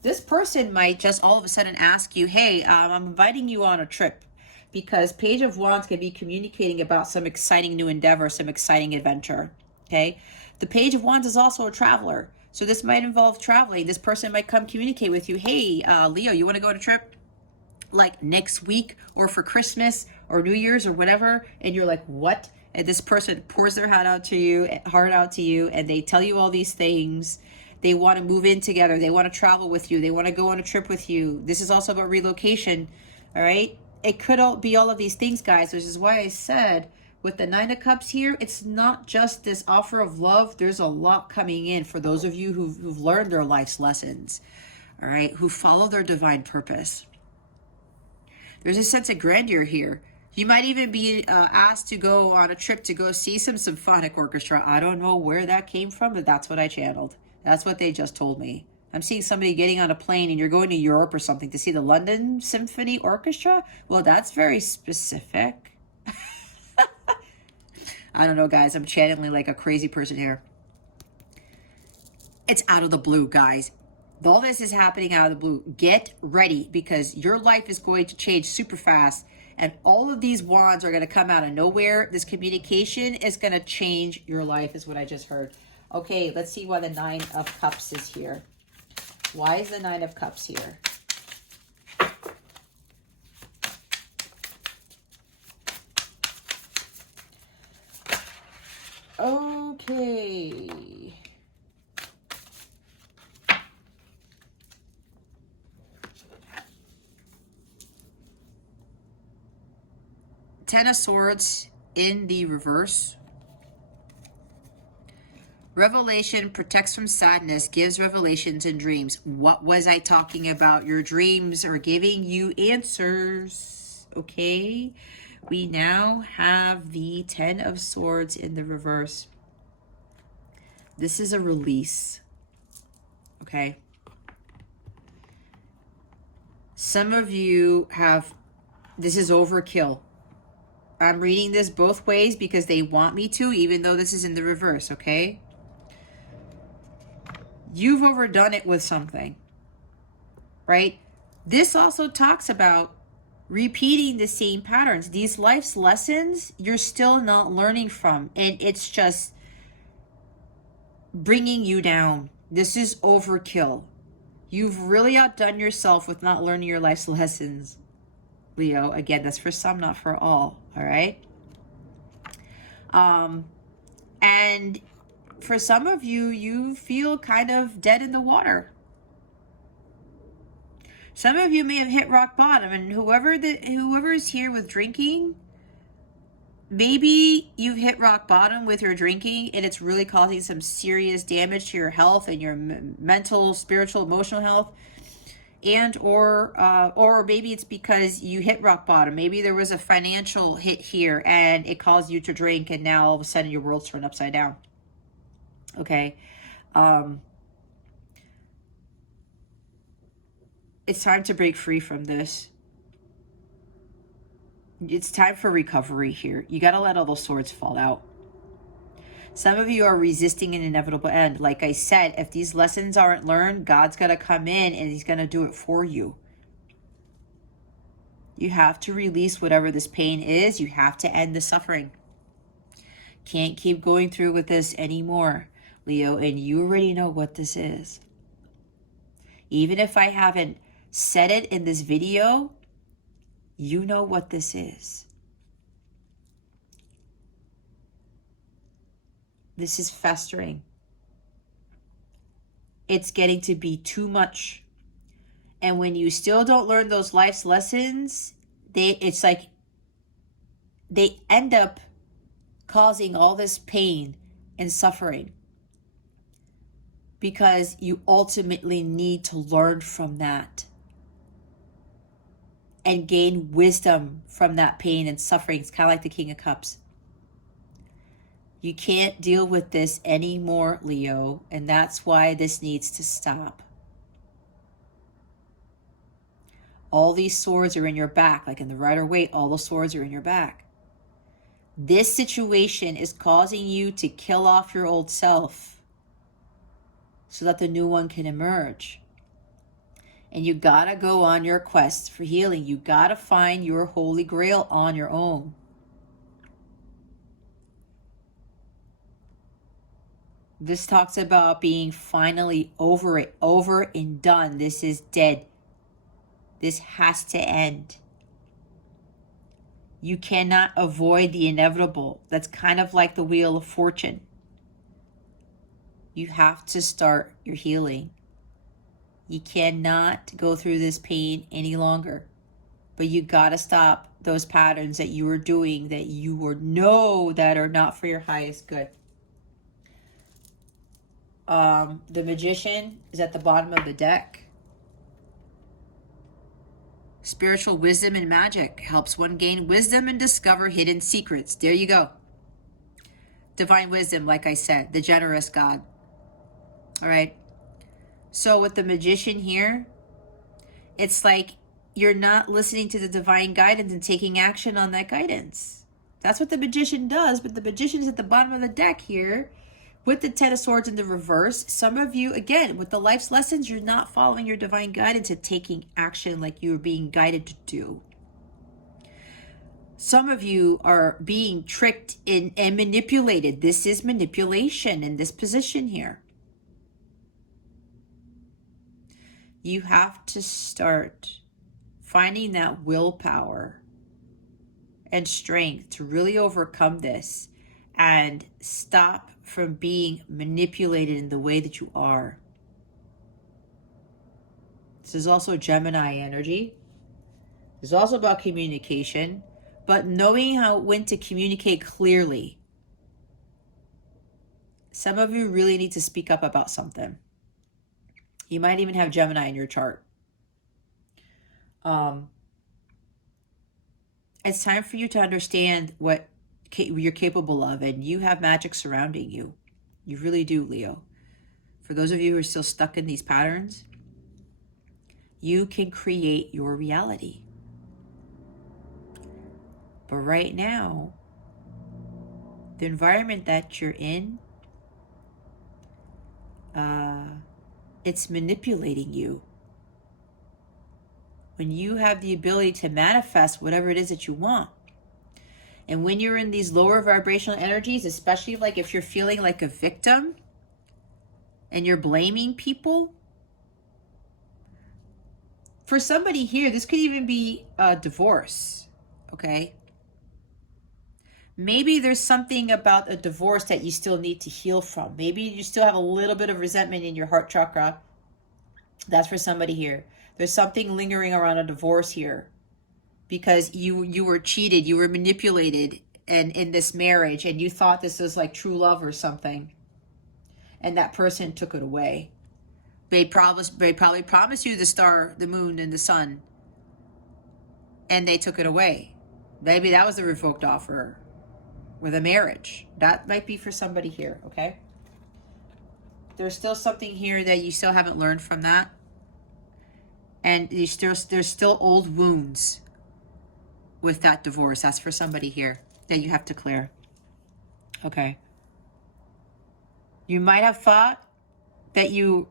This person might just all of a sudden ask you, hey, I'm inviting you on a trip. Because Page of Wands can be communicating about some exciting new endeavor, some exciting adventure, okay? The Page of Wands is also a traveler. So this might involve traveling. This person might come communicate with you. Hey, Leo, you want to go on a trip? Like next week or for Christmas or New Year's or whatever. And you're like, what? And this person pours their heart out to you, and they tell you all these things. They want to move in together. They want to travel with you. They want to go on a trip with you. This is also about relocation, all right? It could all be all of these things, guys, which is why I said with the Nine of Cups here, it's not just this offer of love. There's a lot coming in for those of you who've learned their life's lessons, all right, who follow their divine purpose. There's a sense of grandeur here. You might even be asked to go on a trip to go see some symphonic orchestra. I don't know where that came from, but that's what I channeled. That's what they just told me. I'm seeing somebody getting on a plane and you're going to Europe or something to see the London Symphony Orchestra. Well, that's very specific. I don't know, guys. I'm channeling like a crazy person here. It's out of the blue, guys. All this is happening out of the blue. Get ready because your life is going to change super fast. And all of these wands are going to come out of nowhere. This communication is going to change your life is what I just heard. Okay, let's see why the Nine of Cups is here. Why is the Nine of Cups here? Okay. Ten of Swords in the reverse. Revelation protects from sadness, gives revelations in dreams. What was I talking about? Your dreams are giving you answers. Okay. We now have the Ten of Swords in the reverse. This is a release. Okay. Some of you have, this is overkill. I'm reading this both ways because they want me to, even though this is in the reverse, okay? You've overdone it with something, right? This also talks about repeating the same patterns. These life's lessons you're still not learning from, and it's just bringing you down. This is overkill. You've really outdone yourself with not learning your life's lessons, Leo. Again, that's for some, not for all right? And for some of you, you feel kind of dead in the water. Some of you may have hit rock bottom, and whoever is here with drinking, maybe you've hit rock bottom with your drinking and it's really causing some serious damage to your health and your mental, spiritual, emotional health. And or maybe it's because you hit rock bottom. Maybe there was a financial hit here and it caused you to drink, and now all of a sudden your world's turned upside down. Okay. It's time to break free from this. It's time for recovery here. You got to let all those swords fall out. Some of you are resisting an inevitable end. Like I said, if these lessons aren't learned, God's going to come in and he's going to do it for you. You have to release whatever this pain is. You have to end the suffering. Can't keep going through with this anymore, Leo, and you already know what this is. Even if I haven't said it in this video, you know what this is. This is festering. It's getting to be too much. And when you still don't learn those life's lessons, it's like they end up causing all this pain and suffering, because you ultimately need to learn from that and gain wisdom from that pain and suffering. It's kind of like the King of Cups. You can't deal with this anymore, Leo, and that's why this needs to stop. All these swords are in your back, like in the Rider-Waite, all the swords are in your back. This situation is causing you to kill off your old self so that the new one can emerge. And you gotta go on your quest for healing. You gotta find your holy grail on your own. This talks about being finally over it, over and done. This is dead. This has to end. You cannot avoid the inevitable. That's kind of like the Wheel of Fortune. You have to start your healing. You cannot go through this pain any longer. But you got to stop those patterns that you are doing that you know that are not for your highest good. The Magician is at the bottom of the deck. Spiritual wisdom and magic helps one gain wisdom and discover hidden secrets. There you go. Divine wisdom, like I said, the generous God. All right. So with the Magician here, it's like you're not listening to the divine guidance and taking action on that guidance. That's what the Magician does, but the Magician is at the bottom of the deck here with the Ten of Swords in the reverse. Some of you, again, with the life's lessons, you're not following your divine guidance and taking action like you were being guided to do. Some of you are being tricked and manipulated. This is manipulation in this position here. You have to start finding that willpower and strength to really overcome this and stop from being manipulated in the way that you are. This is also Gemini energy. It's also about communication, but knowing when to communicate clearly. Some of you really need to speak up about something. You might even have Gemini in your chart. It's time for you to understand what you're capable of, and you have magic surrounding you. You really do, Leo. For those of you who are still stuck in these patterns, you can create your reality. But right now, the environment that you're in, it's manipulating you. When you have the ability to manifest whatever it is that you want. And when you're in these lower vibrational energies, especially like if you're feeling like a victim and you're blaming people, for somebody here, this could even be a divorce, okay? Maybe there's something about a divorce that you still need to heal from. Maybe you still have a little bit of resentment in your heart chakra. That's for somebody here. There's something lingering around a divorce here because you were cheated, you were manipulated and in this marriage, and you thought this was like true love or something, and that person took it away. They probably promised you the star, the moon, and the sun, and they took it away. Maybe that was the revoked offer with a marriage. That might be for somebody here, okay? There's still something here that you still haven't learned from that. And there's still old wounds with that divorce. That's for somebody here that you have to clear. Okay. You might have thought that you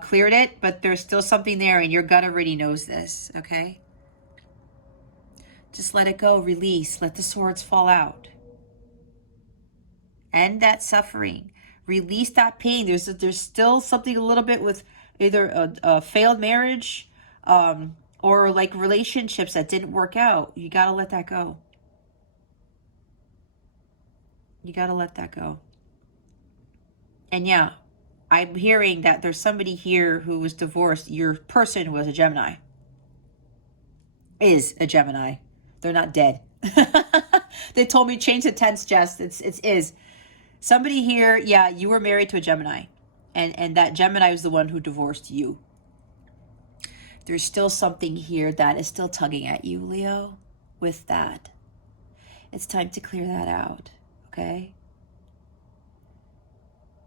cleared it, but there's still something there and your gut already knows this, okay? Just let it go, release, let the swords fall out. End that suffering, release that pain. There's still something a little bit with either a failed marriage or like relationships that didn't work out. You got to let that go. You got to let that go. And yeah, I'm hearing that there's somebody here who was divorced. Your person was a Gemini. Is a Gemini. They're not dead. They told me change the tense, Jess. It's is. Somebody here, yeah, you were married to a Gemini. And that Gemini was the one who divorced you. There's still something here that is still tugging at you, Leo, with that. It's time to clear that out, okay?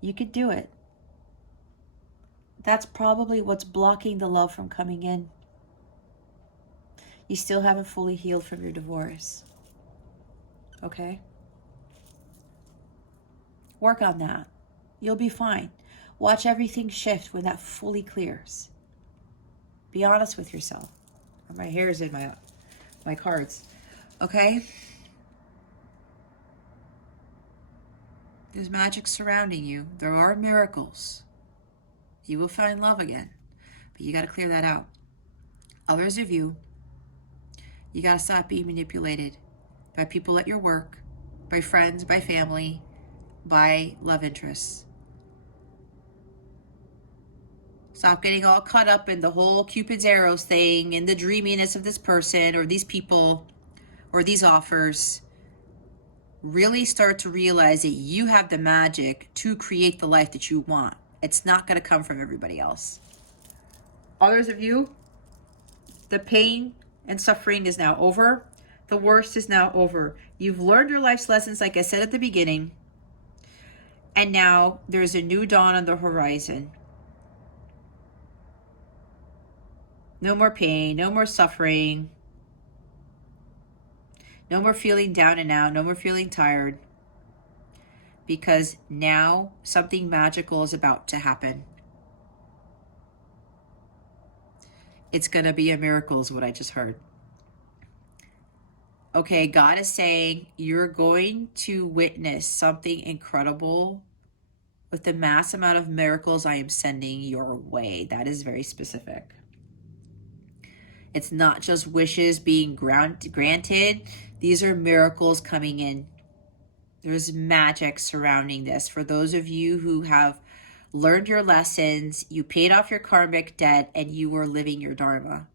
You could do it. That's probably what's blocking the love from coming in. You still haven't fully healed from your divorce, okay? Work on that. You'll be fine. Watch everything shift when that fully clears. Be honest with yourself. My hair is in my cards. Okay? There's magic surrounding you. There are miracles. You will find love again. But you got to clear that out. Others of you, you got to stop being manipulated by people at your work, by friends, by family, by love interests. Stop getting all caught up in the whole Cupid's arrows thing and the dreaminess of this person or these people or these offers. Really start to realize that you have the magic to create the life that you want. It's not going to come from everybody else. Others of you, the pain and suffering is now over. The worst is now over. You've learned your life's lessons, like I said at the beginning. And now there's a new dawn on the horizon. No more pain, no more suffering, no more feeling down and out, no more feeling tired. Because now something magical is about to happen. It's going to be a miracle is what I just heard. Okay, God is saying you're going to witness something incredible with the mass amount of miracles I am sending your way. That is very specific. It's not just wishes being granted. These are miracles coming in. There's magic surrounding this. For those of you who have learned your lessons, you paid off your karmic debt, and you are living your dharma.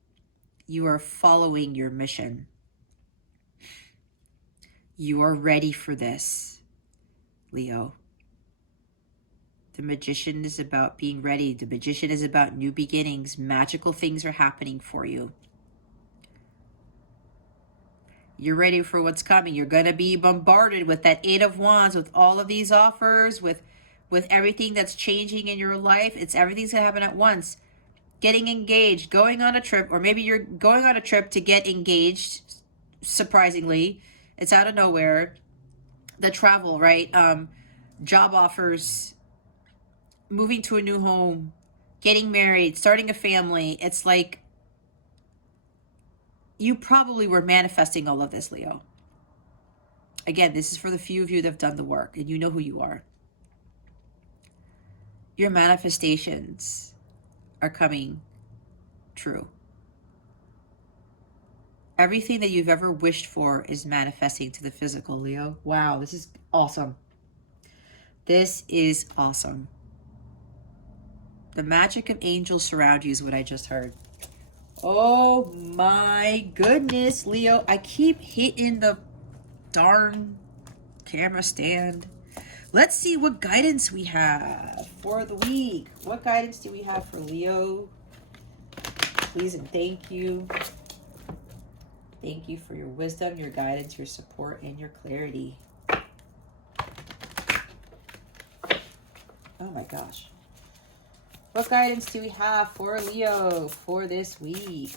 You are following your mission. You are ready for this, Leo. The magician is about being ready. The magician is about new beginnings. Magical things are happening for you. You're ready for what's coming. You're going to be bombarded with that Eight of Wands, with all of these offers, with everything that's changing in your life. Everything's going to happen at once. Getting engaged, going on a trip, or maybe you're going on a trip to get engaged, surprisingly. It's out of nowhere. The travel, right? Job offers, moving to a new home, getting married, starting a family. It's like you probably were manifesting all of this, Leo. Again, this is for the few of you that have done the work and you know who you are. Your manifestations are coming true. Everything that you've ever wished for is manifesting to the physical, Leo. Wow, this is awesome. This is awesome. The magic of angels surround you is what I just heard. Oh my goodness, Leo. I keep hitting the darn camera stand. Let's see what guidance we have for the week. What guidance do we have for Leo? Please and thank you. Thank you for your wisdom, your guidance, your support, and your clarity. Oh my gosh. What guidance do we have for Leo for this week?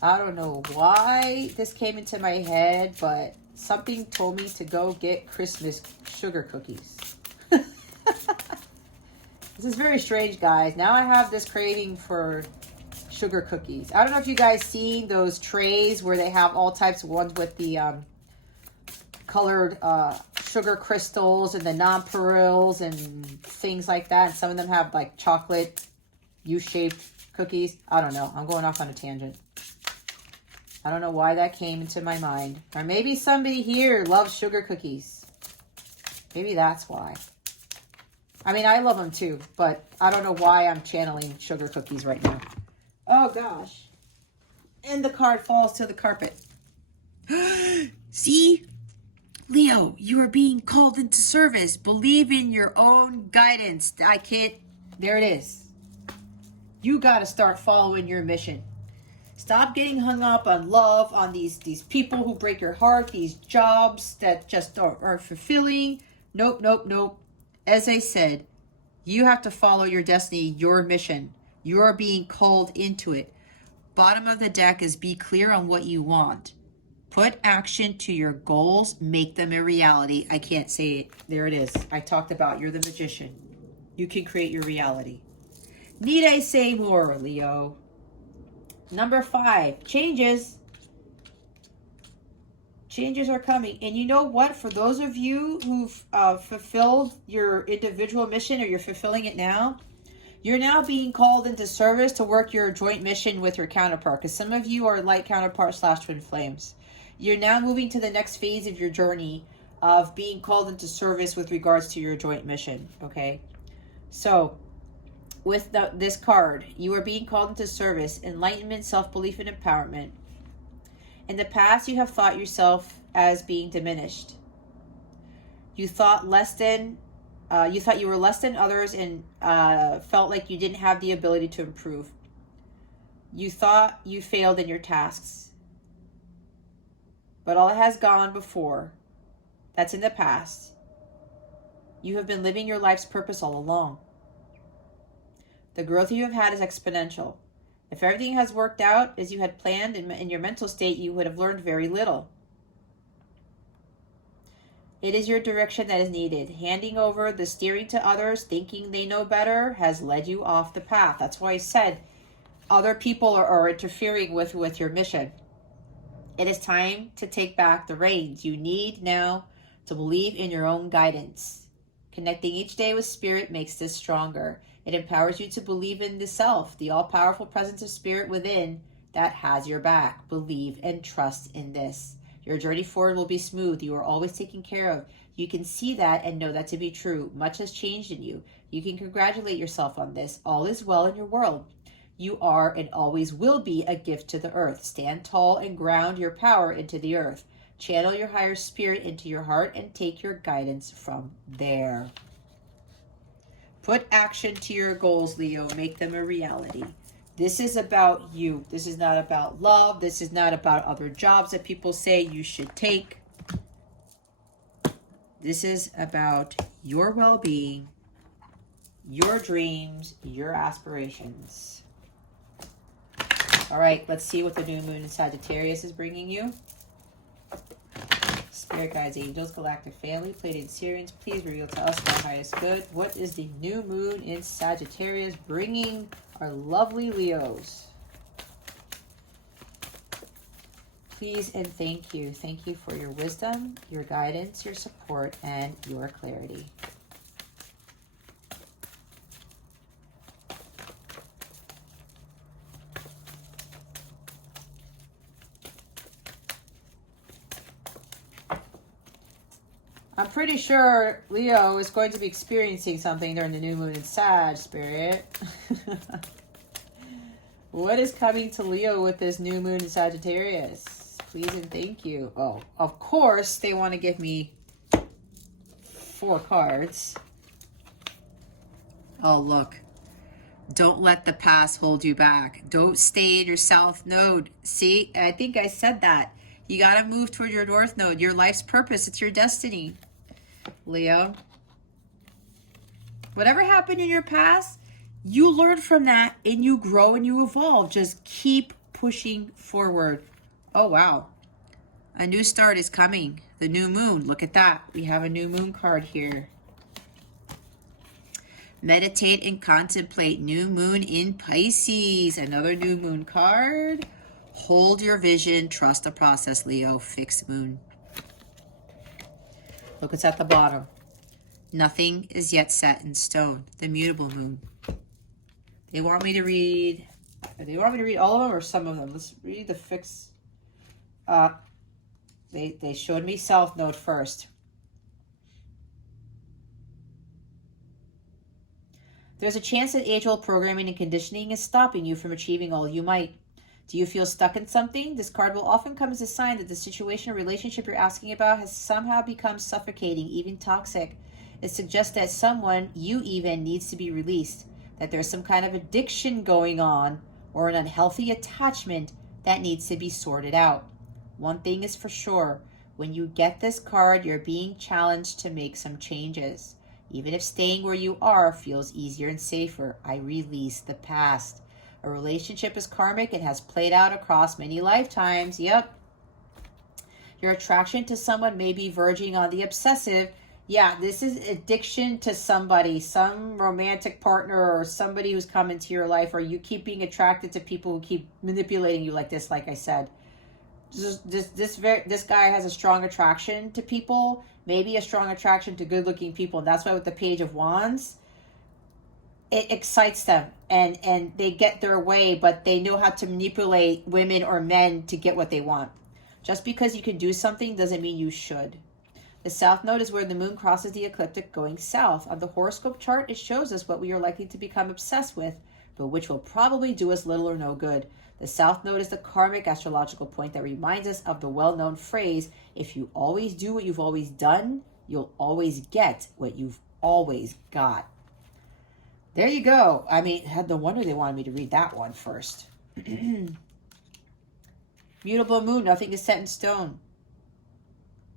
I don't know why this came into my head, but something told me to go get Christmas sugar cookies. This is very strange, guys. Now I have this craving for sugar cookies. I don't know if you guys seen those trays where they have all types of ones with the colored sugar crystals and the nonpareils and things like that. And some of them have like chocolate U-shaped cookies. I don't know. I'm going off on a tangent. I don't know why that came into my mind. Or maybe somebody here loves sugar cookies. Maybe that's why. I mean, I love them too, but I don't know why I'm channeling sugar cookies right now. Oh gosh. And the card falls to the carpet. See? Leo, you are being called into service. Believe in your own guidance. I can't. There it is. You got to start following your mission. Stop getting hung up on love, on these people who break your heart, these jobs that just aren't fulfilling. Nope, nope, nope. As I said, you have to follow your destiny, your mission. You're being called into it. Bottom of the deck is be clear on what you want. Put action to your goals. Make them a reality. I can't say it. There it is. I talked about you're the magician. You can create your reality. Need I say more, Leo? Number 5, changes. Changes are coming. And you know what? For those of you who've fulfilled your individual mission, or you're fulfilling it now, you're now being called into service to work your joint mission with your counterpart. Because some of you are light counterpart / twin flames. You're now moving to the next phase of your journey of being called into service with regards to your joint mission. Okay? So, with this card, you are being called into service, enlightenment, self-belief, and empowerment. In the past, you have thought yourself as being diminished. You thought you were less than others and felt like you didn't have the ability to improve. You thought you failed in your tasks. But all has gone before. That's in the past. You have been living your life's purpose all along. The growth you have had is exponential. If everything has worked out as you had planned in your mental state, you would have learned very little. It is your direction that is needed. Handing over the steering to others, thinking they know better, has led you off the path. That's why I said other people are interfering with your mission. It is time to take back the reins. You need now to believe in your own guidance. Connecting each day with spirit makes this stronger. It empowers you to believe in the self, the all-powerful presence of spirit within that has your back. Believe and trust in this. Your journey forward will be smooth. You are always taken care of. You can see that and know that to be true. Much has changed in you. You can congratulate yourself on this. All is well in your world. You are and always will be a gift to the earth. Stand tall and ground your power into the earth. Channel your higher spirit into your heart and take your guidance from there. Put action to your goals, Leo. Make them a reality. This is about you. This is not about love. This is not about other jobs that people say you should take. This is about your well-being, your dreams, your aspirations. All right, let's see what the new moon in Sagittarius is bringing you. Spirit guides, angels, galactic family, Pleiadian Sirians, please reveal to us our highest good. What is the new moon in Sagittarius bringing our lovely Leos? Please and thank you. Thank you for your wisdom, your guidance, your support, and your clarity. I'm pretty sure Leo is going to be experiencing something during the new moon in Sag, Spirit. What is coming to Leo with this new moon in Sagittarius? Please and thank you. Oh, of course they want to give me 4 cards. Oh, look. Don't let the past hold you back. Don't stay in your south node. See, I think I said that. You got to move toward your north node. Your life's purpose. It's your destiny. Leo, whatever happened in your past, you learn from that and you grow and you evolve. Just keep pushing forward. Oh, wow. A new start is coming. The new moon. Look at that. We have a new moon card here. Meditate and contemplate. New moon in Pisces. Another new moon card. Hold your vision. Trust the process, Leo. Fixed moon. Look what's at the bottom. Nothing is yet set in stone. The mutable moon. They want me to read. Do you want me to read all of them or some of them? Let's read the fix. They showed me South Node first. There's a chance that age-old programming and conditioning is stopping you from achieving all you might. Do you feel stuck in something? This card will often come as a sign that the situation or relationship you're asking about has somehow become suffocating, even toxic. It suggests that someone, you even, needs to be released, that there's some kind of addiction going on or an unhealthy attachment that needs to be sorted out. One thing is for sure, when you get this card, you're being challenged to make some changes. Even if staying where you are feels easier and safer, I release the past. A relationship is karmic and has played out across many lifetimes. Yep. Your attraction to someone may be verging on the obsessive. Yeah, this is addiction to somebody, some romantic partner or somebody who's come into your life, or you keep being attracted to people who keep manipulating you like this, like I said. This guy has a strong attraction to people, maybe a strong attraction to good-looking people. And that's why with the Page of Wands, it excites them and they get their way, but they know how to manipulate women or men to get what they want. Just because you can do something doesn't mean you should. The South Node is where the moon crosses the ecliptic going south. On the horoscope chart, it shows us what we are likely to become obsessed with, but which will probably do us little or no good. The South Node is the karmic astrological point that reminds us of the well-known phrase, if you always do what you've always done, you'll always get what you've always got. There you go. I mean, no wonder they wanted me to read that one first. Mutable moon, nothing is set in stone.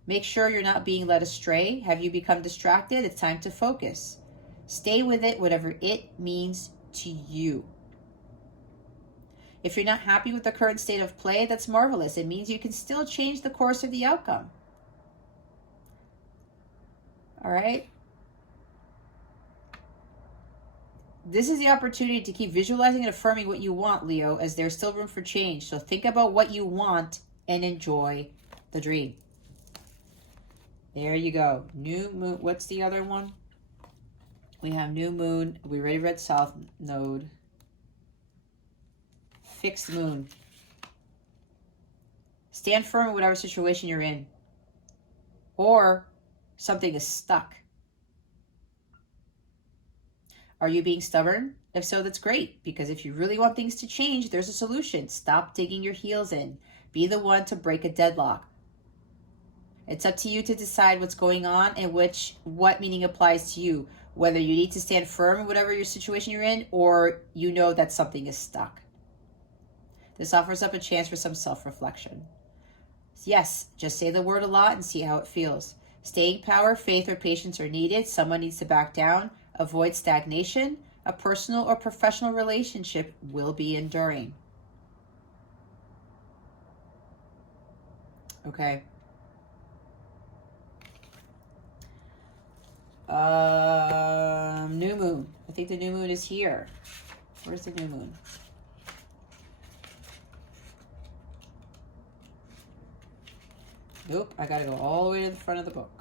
Make sure you're not being led astray. Have you become distracted? It's time to focus. Stay with it, whatever it means to you. If you're not happy with the current state of play, that's marvelous. It means you can still change the course of the outcome. All right? This is the opportunity to keep visualizing and affirming what you want, Leo, as there's still room for change. So think about what you want and enjoy the dream. There you go. New moon. What's the other one? We have new moon. We already read South Node. Fixed moon. Stand firm in whatever situation you're in. Or something is stuck. Are you being stubborn? If so, that's great, because if you really want things to change, there's a solution. Stop digging your heels in. Be the one to break a deadlock. It's up to you to decide what's going on and what meaning applies to you. Whether you need to stand firm in whatever your situation you're in, or you know that something is stuck. This offers up a chance for some self-reflection. Yes, just say the word a lot and see how it feels. Staying power, faith, or patience are needed. Someone needs to back down. Avoid stagnation. A personal or professional relationship will be enduring. Okay. New moon. I think the new moon is here. Where's the new moon? Nope, I gotta go all the way to the front of the book.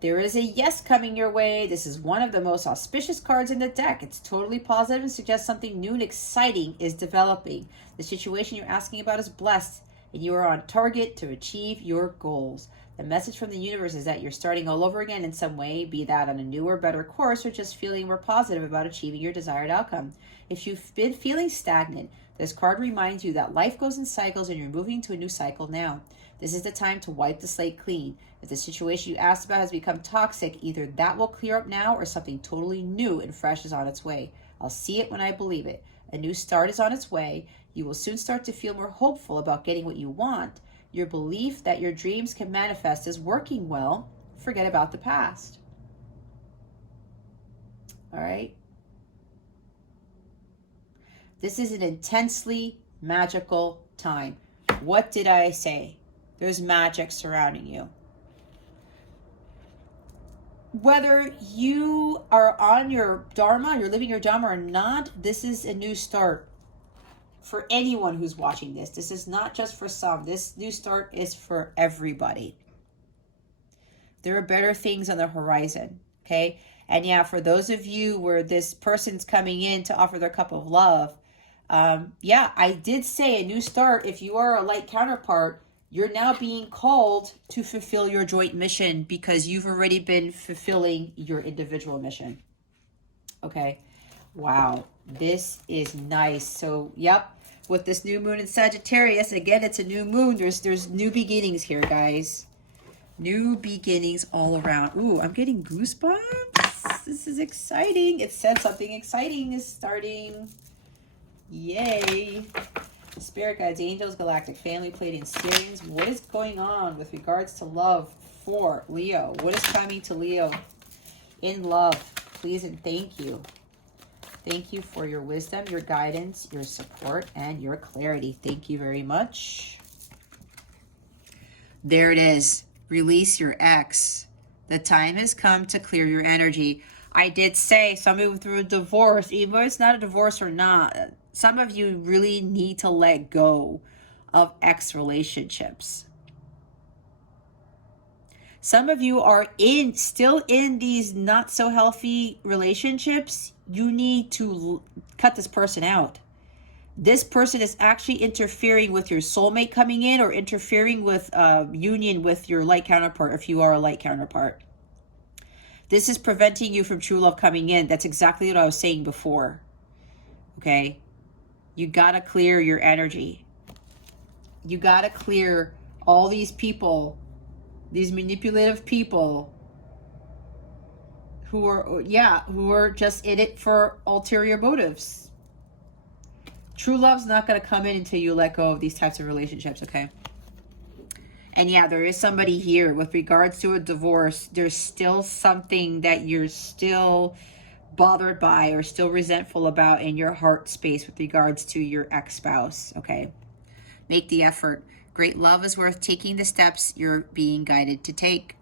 There is a yes coming your way. This is one of the most auspicious cards in the deck. It's totally positive and suggests something new and exciting is developing. The situation you're asking about is blessed, and you are on target to achieve your goals. The message from the universe is that you're starting all over again in some way, be that on a newer, better course, or just feeling more positive about achieving your desired outcome. If you've been feeling stagnant, this card reminds you that life goes in cycles and you're moving to a new cycle now. This is the time to wipe the slate clean. If the situation you asked about has become toxic, either that will clear up now or something totally new and fresh is on its way. I'll see it when I believe it. A new start is on its way. You will soon start to feel more hopeful about getting what you want. Your belief that your dreams can manifest is working well. Forget about the past. All right? This is an intensely magical time. What did I say? There's magic surrounding you. Whether you are on your Dharma, you're living your Dharma or not, this is a new start for anyone who's watching this. This is not just for some. This new start is for everybody. There are better things on the horizon, okay? And yeah, for those of you where this person's coming in to offer their cup of love, yeah, I did say a new start. If you are a light counterpart, you're now being called to fulfill your joint mission because you've already been fulfilling your individual mission. Okay. Wow. This is nice. So, yep. With this new moon in Sagittarius, again, it's a new moon. There's new beginnings here, guys. New beginnings all around. Ooh, I'm getting goosebumps. This is exciting. It said something exciting is starting. Yay. Spirit guides, angels, galactic family, Pleiadian Sirians. What is going on with regards to love for Leo? What is coming to Leo in love? Please and thank you. Thank you for your wisdom, your guidance, your support, and your clarity. Thank you very much. There it is. Release your ex. The time has come to clear your energy. I did say somebody through a divorce, even though it's not a divorce or not, some of you really need to let go of ex relationships. Some of you are still in these not so healthy relationships. You need to cut this person out. This person is actually interfering with your soulmate coming in or interfering with union with your light counterpart if you are a light counterpart. This is preventing you from true love coming in. That's exactly what I was saying before. Okay? You got to clear your energy. You got to clear all these people, these manipulative people who are just in it for ulterior motives. True love's not going to come in until you let go of these types of relationships, okay? And yeah, there is somebody here with regards to a divorce. There's still something that you're still bothered by or still resentful about in your heart space with regards to your ex-spouse, okay? Make the effort. Great love is worth taking the steps you're being guided to take.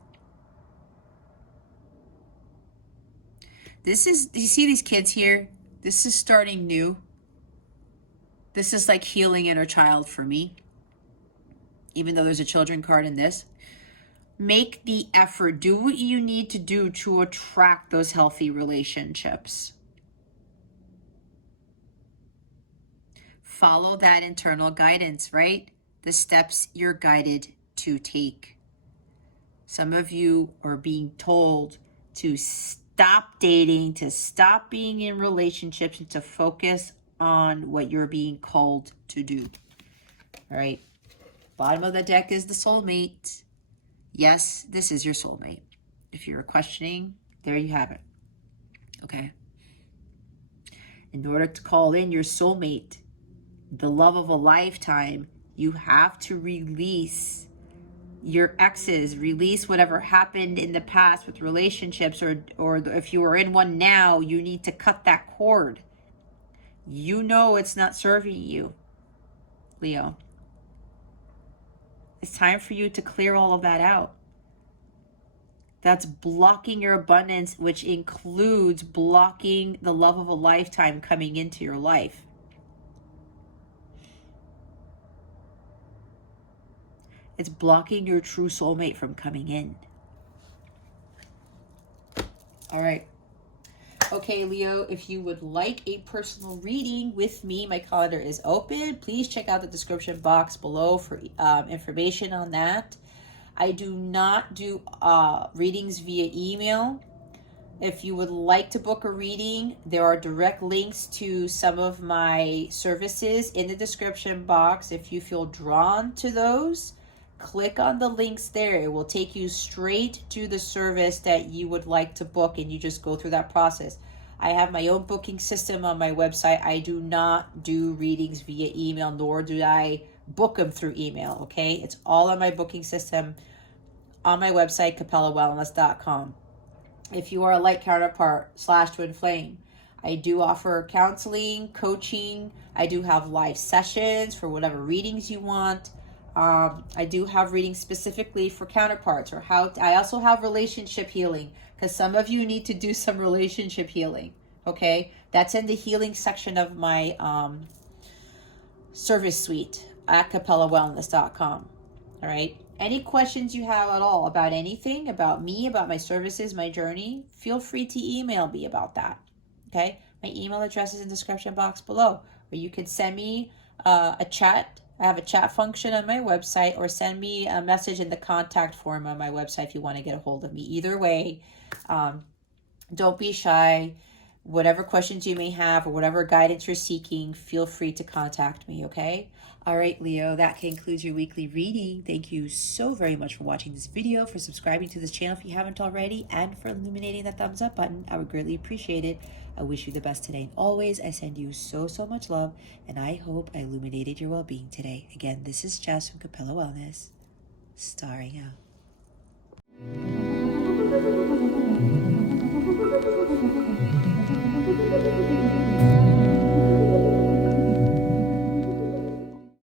This is, you see these kids here? This is starting new. This is like healing inner child for me, even though there's a children card in this. Make the effort. Do what you need to do to attract those healthy relationships. Follow that internal guidance, right? The steps you're guided to take. Some of you are being told to stop dating, to stop being in relationships, and to focus on what you're being called to do. All right. Bottom of the deck is the soulmate. Yes, this is your soulmate. If you're questioning, there you have it. Okay. In order to call in your soulmate, the love of a lifetime, you have to release your exes, release whatever happened in the past with relationships, or if you are in one now, you need to cut that cord. You know it's not serving you, Leo. It's time for you to clear all of that out. That's blocking your abundance, which includes blocking the love of a lifetime coming into your life. It's blocking your true soulmate from coming in. All right. Okay, Leo, if you would like a personal reading with me, my calendar is open. Please check out the description box below for information on that. I do not do readings via email. If you would like to book a reading, there are direct links to some of my services in the description box. If you feel drawn to those, click on the links there. It will take you straight to the service that you would like to book, and you just go through that process. I have my own booking system on my website. I do not do readings via email, nor do I book them through email, okay? It's all on my booking system on my website, capellawellness.com. If you are a light counterpart / twin flame, I do offer counseling, coaching. I do have live sessions for whatever readings you want. I do have readings specifically for counterparts, or I also have relationship healing, because some of you need to do some relationship healing. Okay, that's in the healing section of my service suite at capellawellness.com. All right. Any questions you have at all about anything, about me, about my services, my journey, feel free to email me about that. Okay. My email address is in the description box below, or you can send me a chat. I have a chat function on my website, or send me a message in the contact form on my website if you want to get a hold of me. Either way, don't be shy. Whatever questions you may have or whatever guidance you're seeking, feel free to contact me, okay? All right, Leo, that concludes your weekly reading. Thank you so very much for watching this video, for subscribing to this channel if you haven't already, and for illuminating that thumbs up button. I would greatly appreciate it. I wish you the best today and always. I send you so, so much love, and I hope I illuminated your well-being today. Again, this is Jess from Capella Wellness, starring out.